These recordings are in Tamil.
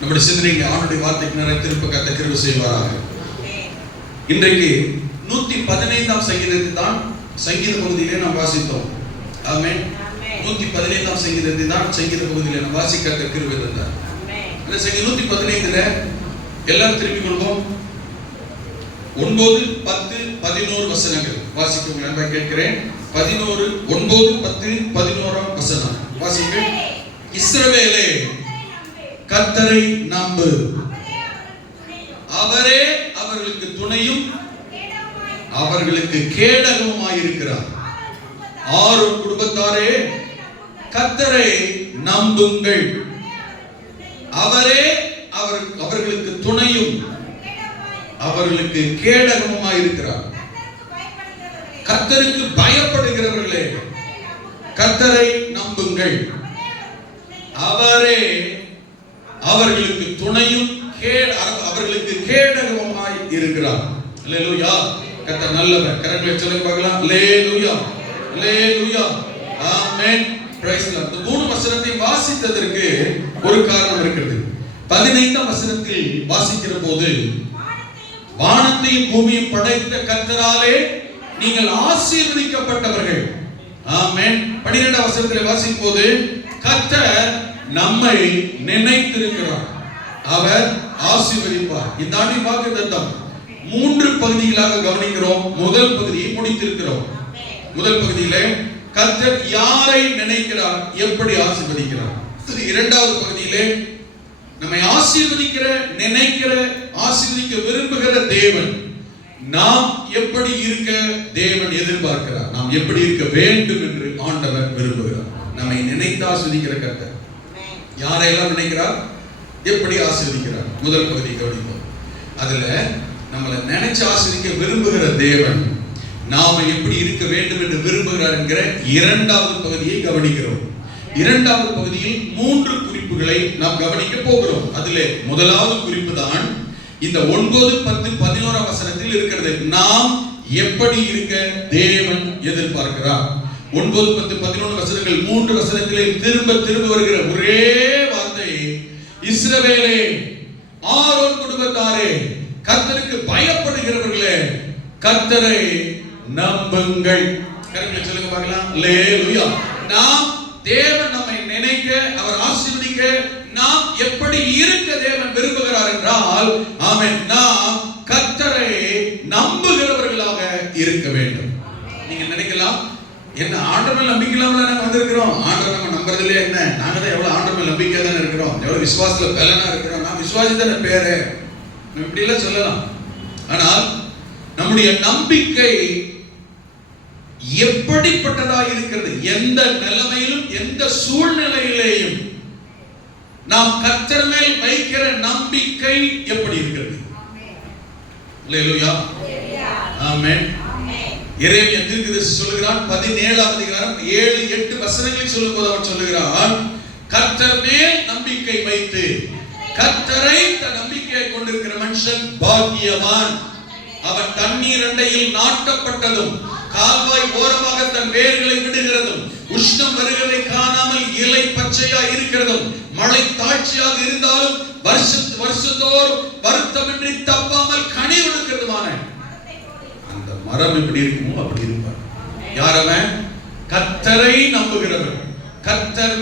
நம்முடைய சிந்தனைக்கு ஆண்டுடைய வார்த்தைக்கு நிறைத்திருப்ப கத்த கிருபை செய்வாராக. இன்றைக்கு 115ஆம் சங்கீதத்தை தான் சங்கீத பகுதியிலே நாம் வாசித்தோம். ஆமென். 115ஆம் சங்கீதத்தை தான் சங்கீத பகுதியிலே நாம் வாசிக்க கத்த கிருபை தந்தார். அந்த 115ல எல்லாரும் திரும்பிக் கொள்வோம். 9, 10, 11 வசனங்கள் வாசிக்க உங்களை அன்பாக கேட்கிறேன். 11, 9, 10, 11ஆம் வசனம் வாசிக்க. இஸ்ரவேலே கர்த்தரை நம்பு, அவரே அவர்களுக்கு துணையும் அவர்களுக்கு கேடகமுமாயிருக்கிறார். ஆரோன் குடும்பத்தாரே கர்த்தரை நம்புங்கள், அவரே அவர்களுக்கு துணையும் அவர்களுக்கு கேடகமுமாயிருக்கிறார். கர்த்தருக்கு பயப்படுகிறவர்களே கர்த்தரை நம்புங்கள், அவரே அவர்களுக்கு துணையும் அவர்களுக்கு கேடகமாய் இருக்கிறார். அல்லேலூயா. கர்த்தர் நல்லவர். கரங்களை சொல்லுங்க பார்க்கலாம். அல்லேலூயா, அல்லேலூயா, ஆமென், பிரைஸ் தி லார்ட். இந்த 3 வசனத்தை வாசித்ததற்கு ஒரு காரணம் இருக்கிறது. 15ஆம் வசனத்தில் வாசிக்கிற போது வானத்தையும் பூமியையும் படைத்த கர்த்தராலே நீங்கள் ஆசீர்வதிக்கப்பட்டவர்கள். ஆமென். 12ஆம் வசனத்தில் வாசிக்கும் போது கர்த்தர் நம்மை நினைத்திருக்கிறார், அவர் ஆசீர்வதிப்பார். இந்த ஆண்டின் வாக்குத்தத்தம் 3 பகுதிகளாக கவனிக்கிறோம். முதல் பகுதியை முடித்திருக்கிறோம். முதல் பகுதியிலே கர்த்தர் யாரை நினைக்கிறார், எப்படி ஆசீர்வதிக்கிறார். இரண்டாவது பகுதியிலே நம்மை ஆசீர்வதிக்கிற, நினைக்கிற, ஆசீர்வதிக்க விரும்புகிற தேவன் நாம் எப்படி இருக்க தேவன் எதிர்பார்க்கிறார், நாம் எப்படி இருக்க வேண்டும் என்று ஆண்டவர் விரும்புகிறார். நம்மை நினைத்து ஆசீர்வதிக்கிற கர்த்தர் யாரையெல்லாம் நினைக்கிறார், எப்படி ஆசீர்வதிக்கிறார். முதல் பகுதியை கவனிப்போம். அதுல நம்மளை நினைச்சு ஆசீர்வதிக்க விரும்புகிற தேவன் நாம எப்படி இருக்க வேண்டும் என்று விரும்புகிறார் என்கிற இரண்டாவது பகுதியை கவனிக்கிறோம். இரண்டாவது பகுதியில் 3 குறிப்புகளை நாம் கவனிக்க போகிறோம். அதிலே முதலாவது குறிப்பு தான் இந்த 9, 10, 11ஆம் வசனத்தில் இருக்கிறது. நாம் எப்படி இருக்க தேவன் எதிர்பார்க்கிறார். 9, 10, 11 வசனங்கள் 3 வசனத்திலே திரும்ப திரும்ப வருகிற ஒரே வார்த்தை, இஸ்ரவேலே, ஆரோன் குடும்பத்தாரே, கர்த்தருக்கு பயப்படுகிறவர்களே, கர்த்தரை நம்புங்கள். கரங்களை சொல்லுங்க பார்க்கலாம். அல்லேலூயா. நாம் தேவன் நம்மை நினைக்க, அவர் ஆசீர்வதிக்க நாம் எப்படி இருக்க தேவன் விரும்புகிறார் என்றால், ஆமென், நாம் கர்த்தரை நம்புகிறவர்களாக இருக்க வேண்டும். நீங்க நினைக்கலாம், என்ன ஆண்டவர் நம்பிக்கை இல்லாம நாங்க வந்திருக்கிறோம், ஆண்டவர் நம்ம நம்புறதுல என்ன, நாங்க தான் எவ்வளவு ஆண்டவர் நம்பிக்கை தானே இருக்கிறோம், எவ்வளவு விசுவாசத்துல பலனா இருக்கிறோம், நான் விசுவாசி தானே பேரு, நம்ம இப்படி எல்லாம் சொல்லலாம். ஆனால் நம்முடைய நம்பிக்கை எப்படிப்பட்டதா இருக்கிறது, எந்த நிலைமையிலும் எந்த சூழ்நிலையிலேயும் நாம் கர்த்தர் மேல் வைக்கிற நம்பிக்கை எப்படி இருக்கிறது. அல்லேலூயா, ஆமென். எரேமியா தீர்க்கதரிசி சொல்கிறான், 17ஆம் அதிகாரம் 7, 8 வசனங்களில் சொல்லும்போது அவன் சொல்லுகிறான், கர்த்தர் மேல் நம்பிக்கை வைத்து கர்த்தரை தன் நம்பிக்கையை கொண்டிருக்கிற மனுஷன் பாக்கியவான். அவன் தண்ணீர் அண்டையில் நாட்டப்பட்டதும் கால்வாய் ஓரமாக தன் வேர்களை விடுகிறதும் உஷ்ணம் வருகிறதை காணாமல் இலை பச்சையா இருக்கிறதும் மழை தாட்சியாக இருந்தாலும் வருஷத்தோறும் வருத்தமின்றி தப்பாமல் கனி கொடுக்கிறதுமான அந்த மரம் எப்படி இருக்குமோ அப்படி இருப்பார். யார் அவன்? கர்த்தரை நம்புகிறவன். கர்த்தர்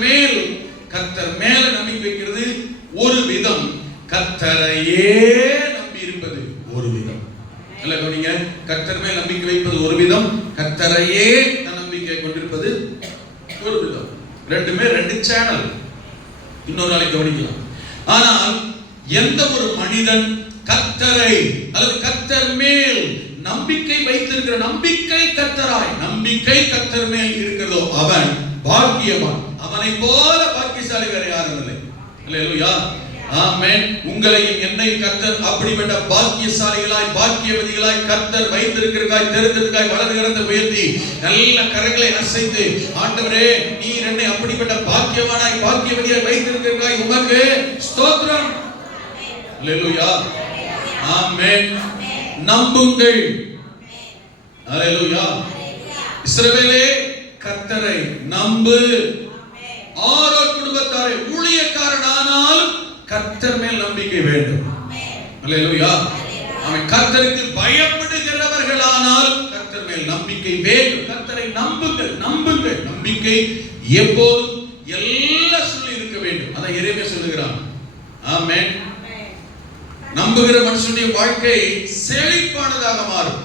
மேல நம்பிக்கை வைக்கிறது ஒரு விதம், கர்த்தரையே நம்பி இருப்பது ஒரு விதம். அல்ல கவனிங்க, கர்த்தர் மேல் நம்பிக்கை வைப்பது ஒரு விதம், கர்த்தரையே தன் நம்பிக்கை கொண்டிருப்பது ஒரு விதம். ரெண்டுமே 2 சேனல். இன்னொரு நாளைக்கு கவனிக்கலாம். ஆனால் எந்த ஒரு மனிதன் கர்த்தரை அல்லது கர்த்தர் மேல் நம்பிக்கை வைத்திருக்கிற, நம்பிக்கை கர்த்தராய் நம்பிக்கை கர்த்தர் மேல் இருக்கிறதோ அவன் பாக்கியவான். அவனை போல பாக்கியசாலி வேற யாரும் இல்லை. அல்லேலூயா, ஆமென். உங்களையும் என்னை கர்த்தர் அப்படிப்பட்ட பாக்கியசாலிகளாய் பாக்கியவதிகளாய் கர்த்தர் வைத்திருக்கிறதாய் தெரிந்திருக்காய் வளர்கிறத உயர்த்தி நல்ல கரங்களை அசைத்து, ஆண்டவரே நீர் என்னை அப்படிப்பட்ட பாக்கியவானாய் பாக்கியவதியாய் வைத்திருக்கிறாய், உமக்கு ஸ்தோத்திரம். அல்லேலூயா, ஆமென். நம்புங்கள். அல்லேலூயா. இஸ்ரவேலே கர்த்தரை நம்பு. ஆரோன் குடும்பத்தாரே ஊழியக்காரனானாலும் கர்த்தர் மேல் நம்பிக்கை வேண்டும். அல்லேலூயா. ஆமென். கர்த்தருக்கு பயப்படுகிறவர்களானால் கர்த்தர் மேல் நம்பிக்கை வேண்டும். கர்த்தரை நம்புங்கள், நம்புங்கள். நம்பிக்கை எப்போதும் எல்லா சொல்லி இருக்க வேண்டும். அதை எரேமியா சொல்லுகிறான். ஆமென். நம்புகிற மனுஷனுடைய வாழ்க்கை செழிப்பானதாக மாறும்,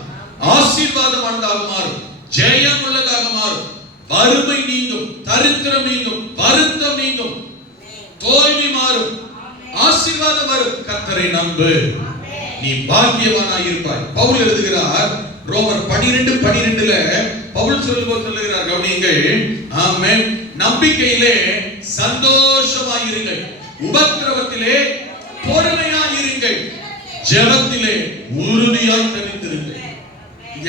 ஆசீர்வாதமானதாக மாறும், ஜெயம் உள்ளதாக மாறும். வறுமை நீங்கும், தரித்திரம் நீங்கும், வருத்தம் நீங்கும், தோல்வி மாறும், ஆசீர்வாதம் வரும். கர்த்தரை நம்பு, நீ பாக்கியவானாய் இருப்பாய். பவுல் எழுதுகிறார் ரோமர் 12:12 பவுல் சொல்லுகிறார், கவனியுங்கள். ஆமென். நம்பிக்கையிலே சந்தோஷமாய் இருங்கள், உபத்திரவத்திலே பொறுமையாய் இருங்கள், ஜெபத்திலே உறுதியாய் தரித்திருங்கள்.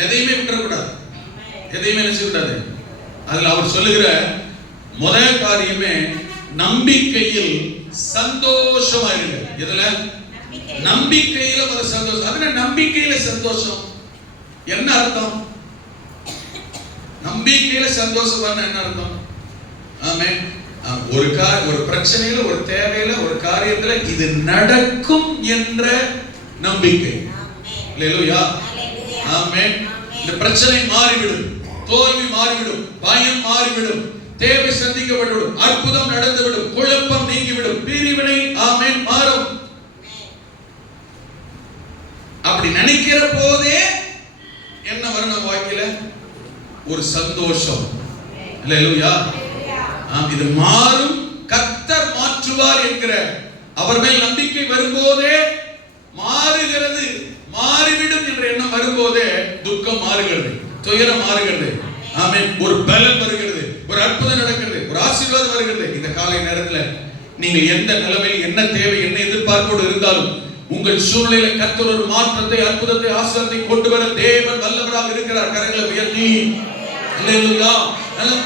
எதையுமே விட்டுறக்கூடாது, எதையுமே நினைச்சக்கூடாது. அதுல அவர் சொல்லுகிற முதல் காரியமே நம்பிக்கையில் சந்தோஷமா இருங்க. இதுல நம்பிக்கையில ஒரு சந்தோஷம். அதுல நம்பிக்கையில சந்தோஷம் என்ன அர்த்தம்? நம்பிக்கையில சந்தோஷம் என்ன அர்த்தம்? ஆமென். ஒரு பிரச்சனையில, ஒரு தேவையில, ஒரு காரியத்துல இது நடக்கும் என்ற நம்பிக்கை. அல்லேலூயா. ஆமென். இந்த பிரச்சனை மாறிவிடும், தோல்வி மாறிவிடும், பயம் மாறிவிடும், தேவை சந்திக்கப்பட்டுவிடும், அற்புதம் நடந்துவிடும், குழப்பம் நீங்கிவிடும், பிரிவினை ஆமென் மாறும். அப்படி நினைக்கிற போதே என்ன வரும் வாழ்க்கையில? ஒரு சந்தோஷம். அல்லேலூயா. இது மாறும், கர்த்தர் மாற்றுவார் என்கிற அவர் மேல் நம்பிக்கை வரும்போதே மாறுகிறது, மாறிவிடும் என்ற எண்ணம் வரும்போதே துக்கம் மாறுகிறது, துயரம் மாறுகிறது. ஆமென். ஒரு பலம் வருகிறது, ஒரு அற்புதம் நடக்கிறது, ஒரு ஆசீர்வாதம் வருகிறது. இந்த காலை நேரத்தில் நீங்கள் எந்த நிலைமையில், என்ன தேவை, என்ன எதிர்பார்ப்போடு இருந்தாலும் உங்கள் சூழ்நிலையில கர்த்தர் ஒரு மாற்றத்தை, அற்புதத்தை, ஆசீர்வாதத்தை கொண்டு வர தேவன் வல்லவராக இருக்கிறார். கரங்களை உயர்த்தி அல்லேலூயா.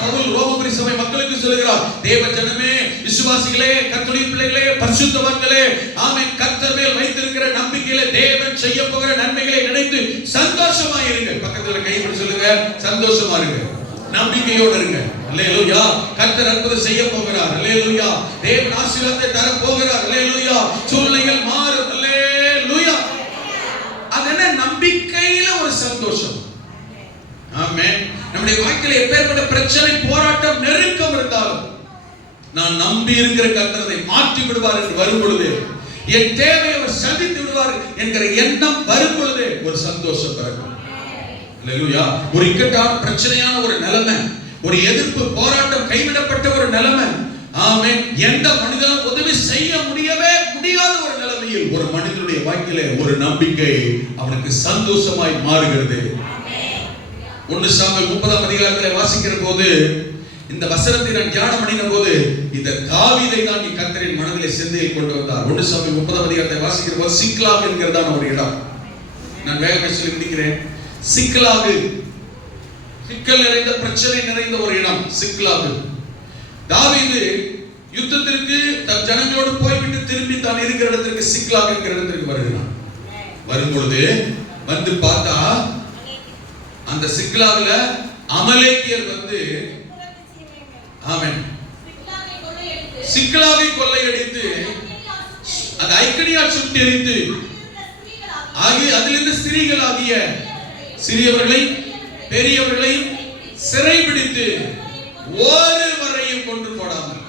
பவுல் ரோமபுரி சபை மக்களுக்கு சொல்லுகிறார், தேவ ஜனமே, விசுவாசிகளே, கர்த்தருடைய பிள்ளைகளே, பரிசுத்தவான்களே, ஆமென், கர்த்தர் மேல் வைத்திருக்கிற நம்பிக்கையில தேவன் செய்ய போகிற நன்மைகளை நினைத்து சந்தோஷமா இருங்க. பக்கத்துல கைப்பிடி சொல்லுங்க, சந்தோஷமா இருங்க, நம்பிக்கையோடு இருங்க. அல்லேலூயா. கர்த்தர் அற்புதம் செய்ய போகிறார். அல்லேலூயா. தேவன் ஆசீர்வாதத்தை தர போகிறார். அல்லேலூயா. சூழ்நிலைகள் மாறும். அல்லேலூயா. அது என்ன? நம்பிக்கையில ஒரு சந்தோஷம். ஆமென். நம்முடைய வாழ்க்கையில எப்பேற்பட்ட பிரச்சனை, போராட்டம், நெருக்கம் இருந்தாலும் நான் நம்பி இருக்கிற கர்த்தரை மாற்றி விடுவார் என்று வரும் பொழுது, என் தேவையை அவர் சந்தித்து விடுவார் என்கிற எண்ணம் வரும் பொழுது ஒரு சந்தோஷம் பிறக்கும். அல்லேலூயா. ஒரு இக்கட்டான பிரச்சனையான ஒரு நிலைமை, ஒரு எதிர்ப்பு, போராட்டம், கைவிடப்பட்ட ஒரு நிலைமை, ஆமென், எந்த மனிதனும் உதவி செய்ய முடியவே முடியாத ஒரு நிலைமையில் ஒரு மனிதனுடைய வாழ்க்கையில ஒரு நம்பிக்கை அவனுக்கு சந்தோஷமாய் மாறுகிறது. 1 சாமுவேல் 30ஆம் அதிகாரத்தை வாசிக்கிற போது, இந்த வசனத்தை நான் தியானம் பண்ணின போது, இந்த தாவீதை தான் நீ கர்த்தரின் மனதிலே சிந்தையை கொண்டு வந்தார். 1 சாமுவேல் 30ஆம் அதிகாரத்தை வாசிக்கிற போது சிக்லாக் என்கிறதான ஒரு இடம், நான் வேகமாக சொல்லி முடிக்கிறேன். சிக்லாக், சிக்கல் நிறைந்த, பிரச்சனை நிறைந்த ஒரு இடம் சிக்லாக். தாவீது யுத்தத்திற்கு தன் ஜனங்களோடு போய்விட்டு திரும்பி தான் இருக்கிற இடத்திற்கு, சிக்லாக் என்கிற இடத்திற்கு வருகிறான். வரும்பொழுது வந்து பார்த்தா அந்த சிக்லாக்ல அமலேக்கியர் வந்து, ஆமென், சிக்லாகை கொள்ளையடித்து அந்த ஐக்கனியால் சுட்டு எரித்து அதிலிருந்து ஸ்திரீகள் ஆகிய சிறியவர்களை பெரியவர்களை சிறைபிடித்து ஒருவரையும் கொண்டு போடாமல்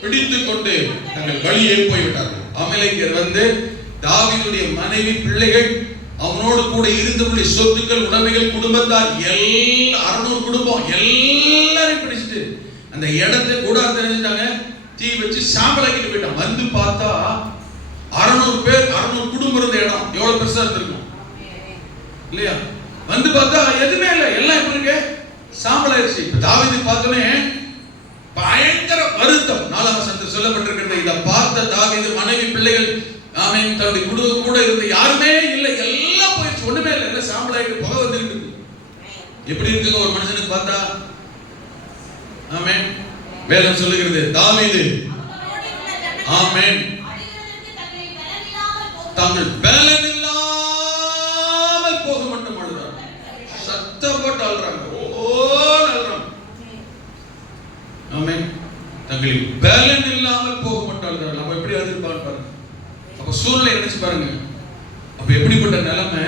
பிடித்துக் கொண்டு தங்கள் வழியே போய்விட்டார்கள். அமலேக்கியர் வந்து தாவீதுடைய மனைவி, பிள்ளைகள், அவனோடு கூட இருந்தவருடைய சொத்துக்கள், உடைமைகள், குடும்பத்தார், 600 குடும்பம் எல்லாரையும் பிடிச்சிட்டு அந்த இடத்தை கூடாரத்தை தெரிஞ்சுட்டாங்க, தீ வச்சு சாம்பலாக்கிட்டு போயிட்டான். வந்து பார்த்தா 600 பேர், 600 குடும்பம் இருந்த இடம் எவ்வளவு பெருசா இருந்திருக்கும் இல்லையா? வந்து பார்த்தா எதுவுமே இல்லை, எல்லாம் எப்படி இருக்கு? சாம்பலாயிருச்சு. தாவீது பார்த்தோன்னே பயங்கர வருத்தம். 4ஆம் வசனத்தில் சொல்லப்பட்டிருக்கிறது, இதை பார்த்த தாவீது மனைவி, பிள்ளைகள், ஆமென், தன்னுடைய குடும்பம் கூட இருந்த யாருமே இல்லை, எல்லாம் போயிடுச்சு, ஒண்ணுமே இல்லை, எல்லாம் சாம்பலாயிட்டு புகை வந்துட்டு இருக்கு. எப்படி இருக்குங்க ஒரு மனுஷனுக்கு பார்த்தா? ஆமென். வேதம் சொல்லுகிறது, தாவீது, ஆமென், தாங்கள் பலன் இல்லாமல் போக மட்டும் அழுறாங்க, சத்தம் போட்டு அழுறாங்க, அழுறாங்க. ஆமென். தங்களுக்கு பலன் இல்லாமல் போக மட்டும் அழுறாங்க. நம்ம எப்படி அழுதுப்பான்னு பாருங்க. சூழ்நிலை நினைச்சு பாருங்க. அப்ப எப்படிப்பட்ட நிலைமை,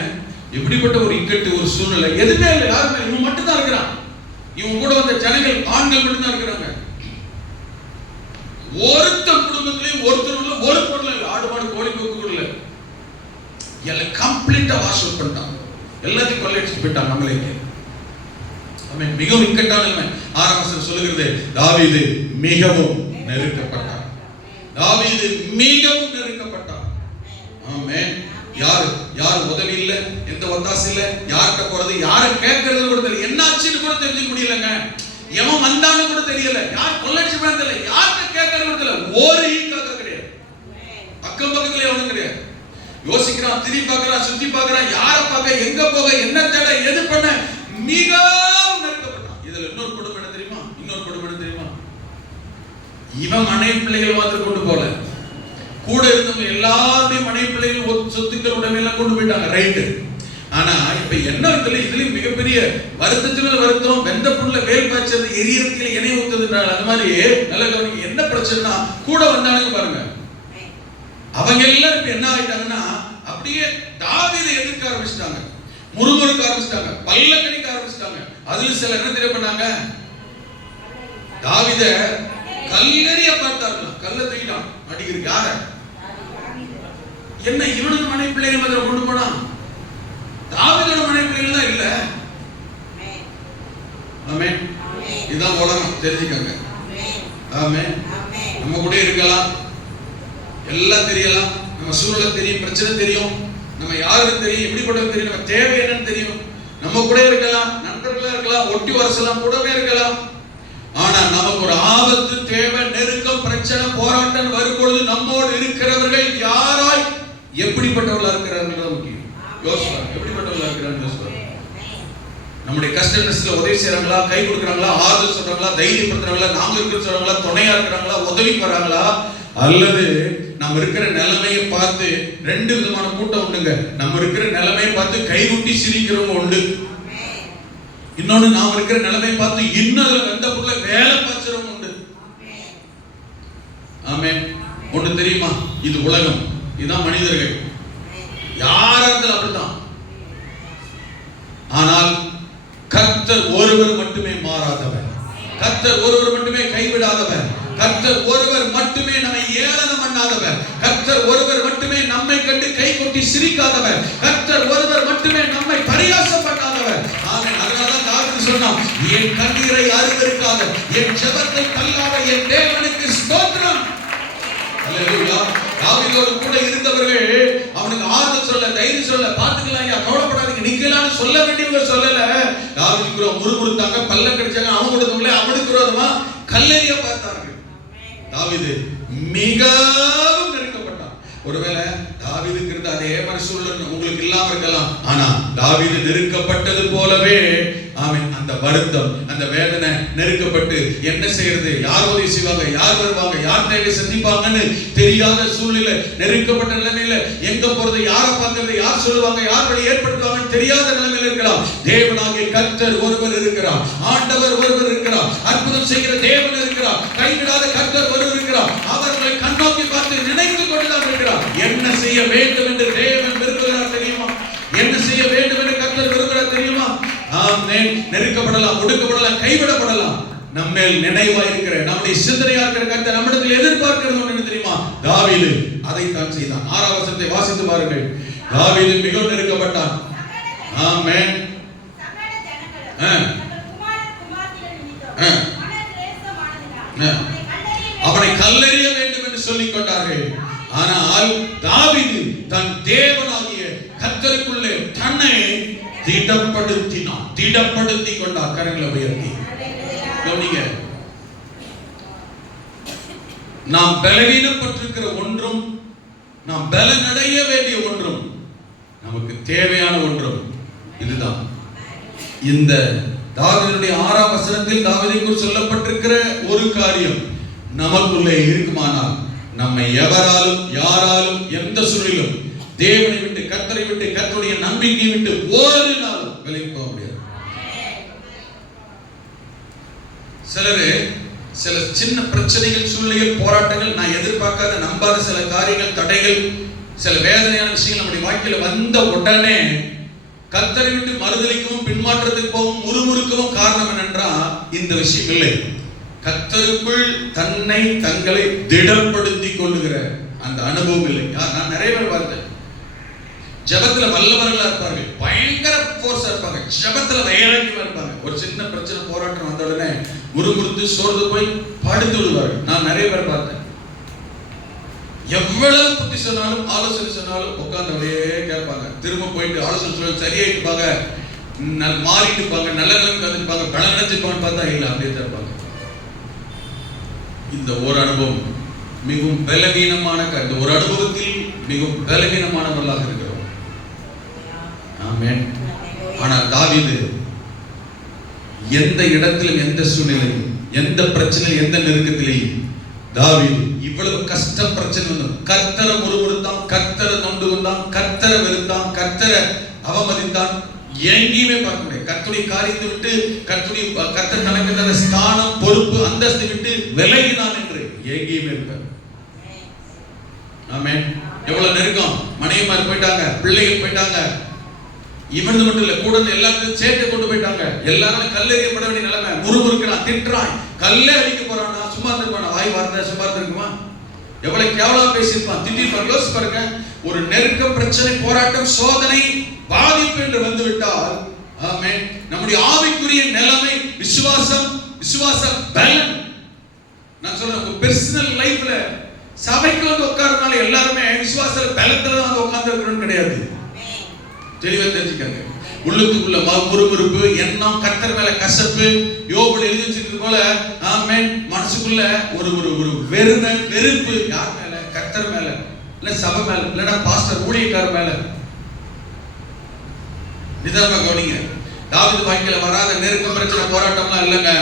எப்படிப்பட்ட ஒரு இக்கட்டு, ஒரு சூழ்நிலை. எதுவுமே இல்லை, யாருமே. இவன் மட்டும் தான் இருக்கிறான். இவன் கூட வந்த ஜனங்கள் ஆண்கள் மட்டும் தான் இருக்கிறாங்க. ஒருத்த குடும்பத்திலையும் ஒருத்தர் ஒரு பொருள் இல்லை, ஆடு மாடு கோழி கொக்கு கூட இல்லை. எல்லாம் கம்ப்ளீட்டா வாஷ் அவுட் பண்ணிட்டாங்க, எல்லாத்தையும் கொள்ளையடிச்சு போயிட்டாங்க. நம்மளே மிகவும் இக்கட்டான நிலைமை. 6ஆம் வசனம் சொல்லுகிறது, தாவீது மிகவும் நெருக்கப்பட்டார். தாவீது மிகவும் நெருக்கப்பட்டார். ஆமென். யார் உதவி இல்ல, எந்த ஒத்தாசை இல்ல, யார்கிட்ட போறது, யாரை கேட்கறது கூட தெரியல, என்னாச்சுன்னு கூட தெரிஞ்சுக்க முடியலங்க. எவன் வந்தான்னு கூட தெரியல, யார் கொள்ளையடிச்சு போனான்னு தெரியல, யார்கிட்ட கேட்கறது கூட தெரியல. ஒரு ஈக்காக கிடையாது, அக்கம் பக்கத்துல எவனும் கிடையாது. யோசிக்கிறான், திரும்பி பார்க்கறான், சுத்தி பார்க்கறான், யாரை பார்க்க, எங்க போக, என்ன தேட, எது பண்ண, மிகவும் நெருக்கப்பட்டான். இதுல இன்னொரு குடும்பம் என்ன தெரியுமா? இன்னொரு குடும்பம் என்ன தெரியுமா? இவன் மனைவி பிள்ளைகள் மாத்திரம் கொண்டு போல, கூட இருந்தவங்க எல்லாருடைய மனைவி பிள்ளைகள் சொத்துக்கள் உடனே எல்லாம் கொண்டு போயிட்டாங்க. ரைட்டு. ஆனா இப்ப என்ன இதுல மிகப்பெரிய வருத்தத்துல வருத்தம், வெந்த புண்ணுல வேல் பாய்ச்சது, எரியத்துல எண்ணெய் ஊத்துதுன்றாங்க. அது மாதிரி நல்ல கவனிங்க, என்ன பிரச்சனைனா கூட வந்தானுங்க பாருங்க, அவங்க எல்லாரும் இப்ப என்ன ஆயிட்டாங்கன்னா அப்படியே தாவீதை எதிர்க்க ஆரம்பிச்சிட்டாங்க, முறுமுறுக்க ஆரம்பிச்சிட்டாங்க, பல்ல கடிக்க ஆரம்பிச்சிட்டாங்க. அதுல சில என்ன தெரிய பண்ணாங்க, தாவீத கல்லெறிய பார்த்தார்கள். கல்ல தூக்கிட்டான், அடிக்கிற யார என்ன இவனுக்கு மனைவி பிள்ளைகள் மாதிரி கொண்டு போனா, தாவீதோட மனைவி பிள்ளைகள் தான் இல்ல. ஆமென். இதுதான் உலகம், தெரிஞ்சுக்கங்க. ஆமென். நம்ம கூட இருக்கலாம், எல்லாம் தெரியலாம், நம்ம சூழ்நிலை தெரியும், பிரச்சனை தெரியும், நம்ம யாருக்கு தெரியும், எப்படிப்பட்டது தெரியும், நம்ம தேவை என்னன்னு தெரியும், நம்ம கூட இருக்கலாம், நண்பர்களா இருக்கலாம், ஒட்டி வரசலாம், கூடவே இருக்கலாம். ஆனா நமக்கு ஒரு ஆபத்து, தேவை, நெருக்கம், பிரச்சனை, போராட்டம் வரும்பொழுது நம்மோடு இருக்கிறவர்கள் யாராய் எப்படிப்பட்டவர்களா இருக்கிறார்கள் முக்கியம். யோசிப்பாங்க, எப்படிப்பட்டவர்களா இருக்கிறாங்க யோசிப்பாங்க. நம்முடைய கஷ்ட நஷ்டத்துல உதவி செய்யறாங்களா, கை கொடுக்கறாங்களா, ஆறுதல் சொல்றாங்களா, தைரியப்படுத்துறாங்களா, நாங்க இருக்கிற சொல்றாங்களா, துணையா இருக்கிறாங்களா, உதவி வராங்களா, அல்லது நம்ம இருக்கிற நிலைமையை பார்த்து ரெண்டு விதமான கூட்டம் உண்டுங்க. நம்ம இருக்கிற நிலைமையை பார்த்து கைகுட்டி சிரிக்கிறவங்க உண்டு, இன்னொன்னு நாம இருக்கிற நிலைமையை பார்த்து இன்னும் வெந்த புள்ள வேலை பார்க்கிறவங்க உண்டு. ஆமென். ஒண்ணு தெரியுமா, இது உலகம், இதுதான் மனிதர்கள், யாரா இருந்தாலும் அப்படித்தான். ஆனால் கர்த்தர் ஒருவர் மட்டுமே மாறாதவர், கர்த்தர் ஒருவர் மட்டுமே கைவிடாதவர், கர்த்தர் ஒருவர் மட்டுமே நம்மை ஏளனம் பண்ணாதவர், கர்த்தர் ஒருவர் மட்டுமே நம்மை கண்டு கை கொட்டி சிரிக்காதவர், கர்த்தர் ஒருவர் மட்டுமே நம்மை பரியாசம் பண்ணாதவர். ஆமென். அதனால தாவீது சொன்னான், என் கண்ணீரை அருவருக்காத, என் ஜெபத்தை தள்ளாத என் தேவனுக்கு ஸ்தோத்திரம். அல்லேலூயா. தாவீதோடு கூட இருந்தவர்கள் அவனுக்கு ஆறுதல் சொல்ல, தைரியம் சொல்ல, பாத்துக்கலாம் ஐயா, கவலைப்படாதீங்க, நிக்கலாம்னு சொல்ல வேண்டியவங்க சொல்லல. தாவீதுக்கு முறுமுறுத்தாங்க, பல்ல கடிச்சாங்க, அவங்க கொடுத்தவங்களே அவனுக்கு விரோதமா கல்லெறிய பார்த்தார்கள். தாவீது மிகவும் நெருக்கப்பட்டான். ஒருவேளை தாவீதுக்கு இருந்த அதே மாதிரி சூழ்நிலை உங்களுக்கு இல்லாம இருக்கலாம், ஆனா தாவீது நெருக்கப்பட்டது போலவே ஆமென், அந்த வருத்தம், அந்த வேதனை, நெருக்கப்பட்டு என்ன செய்யறது, யார் உதவி செய்வாங்க, யார் வருவாங்க, யார் தேவை சந்திப்பாங்கன்னு தெரியாத சூழ்நிலை, நெருக்கப்பட்ட நிலைமையில எங்க போறது, யாரை பார்க்கறது, யார் சொல்லுவாங்க, யார் வழி ஏற்படுத்துவாங்கன்னு தெரியாத நிலைமையில இருக்கலாம். தேவனாகிய கர்த்தர் ஒருவர் இருக்கிறார், ஆண்டவர் ஒருவர் இருக்கிறார், அற்புதம் செய்கிற தேவன் இருக்கிறார், கைவிடாத கர்த்தர் ஒருவர் இருக்கிறார். அவர்களை கண்ணோக்கி பார்த்து நினைத்து கொண்டுதான் இருக்கிறார். என்ன செய்ய வேண்டும் என்று தேவன் விரும்புகிறார் தெரியுமா? என்ன செய்ய வேண்டும் என்று கர்த்தர் விரும்புகிறார் தெரியுமா? ஆமென். நெருக்கப்படலாம், ஒடுக்கப்படலாம், கைவிடப்படலாம், நம்மேல் நினைவாய் இருக்கிற, நம்முடைய சிந்தனையா இருக்கிற கர்த்தர் நம்மிடத்தில் எதிர்பார்க்கிறது ஒன்று என்ன தெரியுமா? தாவீது அதைத்தான் செய்தான். 6ஆம் வசனத்தை வாசித்து பாருங்கள். தாவீது மிகவும் நெருக்கப்பட்டான். ஆமென். அவனை கல்லெறிய வேண்டும் என்று சொல்லிக் கொண்டார்கள். ஆனால் தாவீது தன் தேவனாகிய கர்த்தருக்குள்ளே தன்னை திடப்படுத்தினான், திடப்படுத்தி கொண்டார். கரங்களை உயர்த்தி கவனிங்க. நாம் பலவீனப்பட்டிருக்கிற ஒன்றும், நாம் பலனடைய வேண்டிய ஒன்றும், நமக்கு தேவையான ஒன்றும் இதுதான். இந்த தாவீதுடைய 6ஆம் வசனத்தில் தாவீதுக்கு சொல்லப்பட்டிருக்கிற ஒரு காரியம் நமக்குள்ளே இருக்குமானால், நம்மை எவராலும் யாராலும் எந்த சூழலிலும் தேவனை விட்டு, கர்த்தரை விட்டு, கர்த்தருடைய நம்பிக்கை விட்டு ஒரு நாளும் விலகி போக முடியாது. சில சின்ன பிரச்சனைகள், சூழ்நிலைகள், போராட்டங்கள், நான் எதிர்பார்க்காத நம்பாத சில காரியங்கள், தடைகள், சில வேதனையான விஷயங்கள் நம்முடைய வாழ்க்கையில வந்த உடனே கர்த்தரை விட்டு மறுதலிக்கவும் பின்மாற்றத்துக்கு போகவும் முறுமுறுக்கவும் காரணம் என்னென்றால் இந்த விஷயம் இல்லை. கர்த்தருக்குள் தங்களை திடப்படுத்திக் கொள்ளுகிற அந்த அனுபவம் இல்லை. நான் நிறைய பேர் பார்த்தேன், ஜெபத்துல வல்லவர்களா இருப்பார்கள், பயங்கர ஃபோர்ஸா இருப்பாங்க, ஜெபத்துல வைராக்கியமா இருப்பாங்க. ஒரு சின்ன பிரச்சனை போராட்டம் வந்த உடனே முறுமுறுத்து சோர்ந்து போய் படுத்து விடுவார்கள். நான் நிறைய பேர் பார்த்தேன். எவ்வளவு புத்தி சொன்னாலும் ஆலோசனை சொன்னாலும் உட்கார்ந்து அப்படியே கேட்பாங்க. திரும்ப போயிட்டு ஆலோசனை சொல்ல சரியாயிட்டுப்பாங்க, மாறிட்டு இருப்பாங்க, நல்ல நிலைமைக்கு வந்துருப்பாங்க, பல நினைச்சிருப்பான்னு பார்த்தா இல்லை, அப்படியே தான் இருப்பாங்க. இந்த ஒரு அனுபவம் மிகவும் பலவீனமான இந்த ஒரு அனுபவத்தில் மிகவும் பலவீனமானவர்களாக இருக்கிறோம். ஆமென். ஆனால் தாவீது எந்த இடத்திலும், எந்த சூழ்நிலையும், எந்த பிரச்சனையும், எந்த நெருக்கத்திலையும் தாவீது இவ்வளவு கஷ்ட பிரச்சனை வந்து கர்த்தரை முறுமுறுத்தான், கர்த்தரை நொந்து கொண்டான், கர்த்தரை வெறுத்தான், கர்த்தரை அவமதித்தான். எங்கேயுமே பார்க்க முடியாது. கர்த்தருடைய காரியத்தை விட்டு கர்த்தர் தனக்கு தந்த ஸ்தானம், பொறுப்பு, அந்தஸ்து விட்டு விலகினான் என்று எங்கேயுமே இருக்காது. ஆமென். எவ்வளவு நெருக்கம், மனைவிமார் போயிட்டாங்க, பிள்ளைகள் போயிட்டாங்க, இவனது மட்டும் இல்ல, கூட எல்லாத்தையும் சேர்த்து கொண்டு போயிட்டாங்க. எல்லாரும் கல்லெறியப்பட வேண்டிய நிலைமை. முறுமுறுக்கிறான், திட்டுறான், கல்லே அடிக்க போறானா, சும்மா இருந்திருப்பானா? வாய் வார்த்தை சும்மா இருந்திருக்குமா? எவ்வளவு கேவலமா பேசியிருப்பான், திட்டிருப்பான். யோசிச்சு பாருங்க. ஒரு நெருக்கம், பிரச்சனை, போராட்டம், சோதனை, பாதிப்பு என்று வந்து விட்டால் ஆமென், நம்முடைய ஆவிக்குரிய நிலைமை, விசுவாச பலன். நான் சொல்றேன், உங்க பர்சனல் லைஃப்ல சபைக்கு வந்து உட்கார்றதுனால எல்லாருமே விசுவாச பலத்துல வந்து உட்கார்ந்து இருக்கணும்னு கிடையாது. தெளிவா தெரிஞ்சுக்கங்க. உள்ளுக்குள்ள முறுமுறுப்பு, எண்ணம், கர்த்தர் மேல கசப்பு, யோபுல எழுதி வச்சிருக்கிறது போல ஆமென், மனசுக்குள்ள ஒரு ஒரு வெறுப்பு. யார் மேல? கர்த்தர் மேல, இல்ல சபை மேல, இல்லனா பாஸ்டர் ஊழியக்காரர் மேல. நிதானமா கவனிங்க. தாவீது வாழ்க்கையில வராத நெருக்கம், பிரச்சனை, போராட்டம்லாம் இல்லைங்க.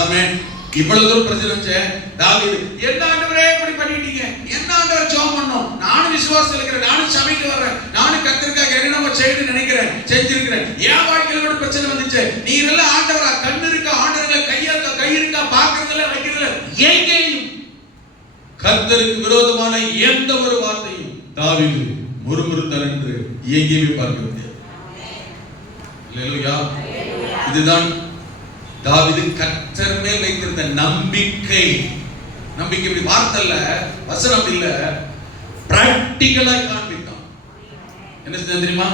ஆமென். இவ்வளவு தூரம் பிரச்சனை வச்சே தாவீது, என்ன ஆண்டவரே இப்படி பண்ணிட்டீங்க, என்ன ஆண்டவர் ஜெபம் பண்ணோம், நானும் விசுவாசத்துல இருக்கிறேன், நானும் சபைக்கு வர்றேன், நானும் கர்த்தருக்காக என்னென்ன செய்யணும்னு நினைக்கிறேன், செஞ்சிருக்கிறேன், என் வாழ்க்கையில கூட பிரச்சனை வந்துச்சு, நீங்க எல்லாம் ஆண்டவரா, கண்ணு இருக்கா, ஆண்டவர்களை கை இருக்கா, பாக்குறதுல வைக்கிறதுல எங்கேயும் கர்த்தருக்கு விரோதமான எந்த ஒரு வார்த்தையும் தாவீது முறுமுறுத்தார் என்று எங்கேயுமே பார்க்க முடியாது. அல்லேலூயா. இதுதான் தாவீது கர்த்தர் மேல் வைத்திருந்த நம்பிக்கை. இப்படி வார்த்தை இல்ல, வசனம் இல்ல, பிராக்டிகலா காண்பித்தான். என்ன செஞ்சா தெரியுமா?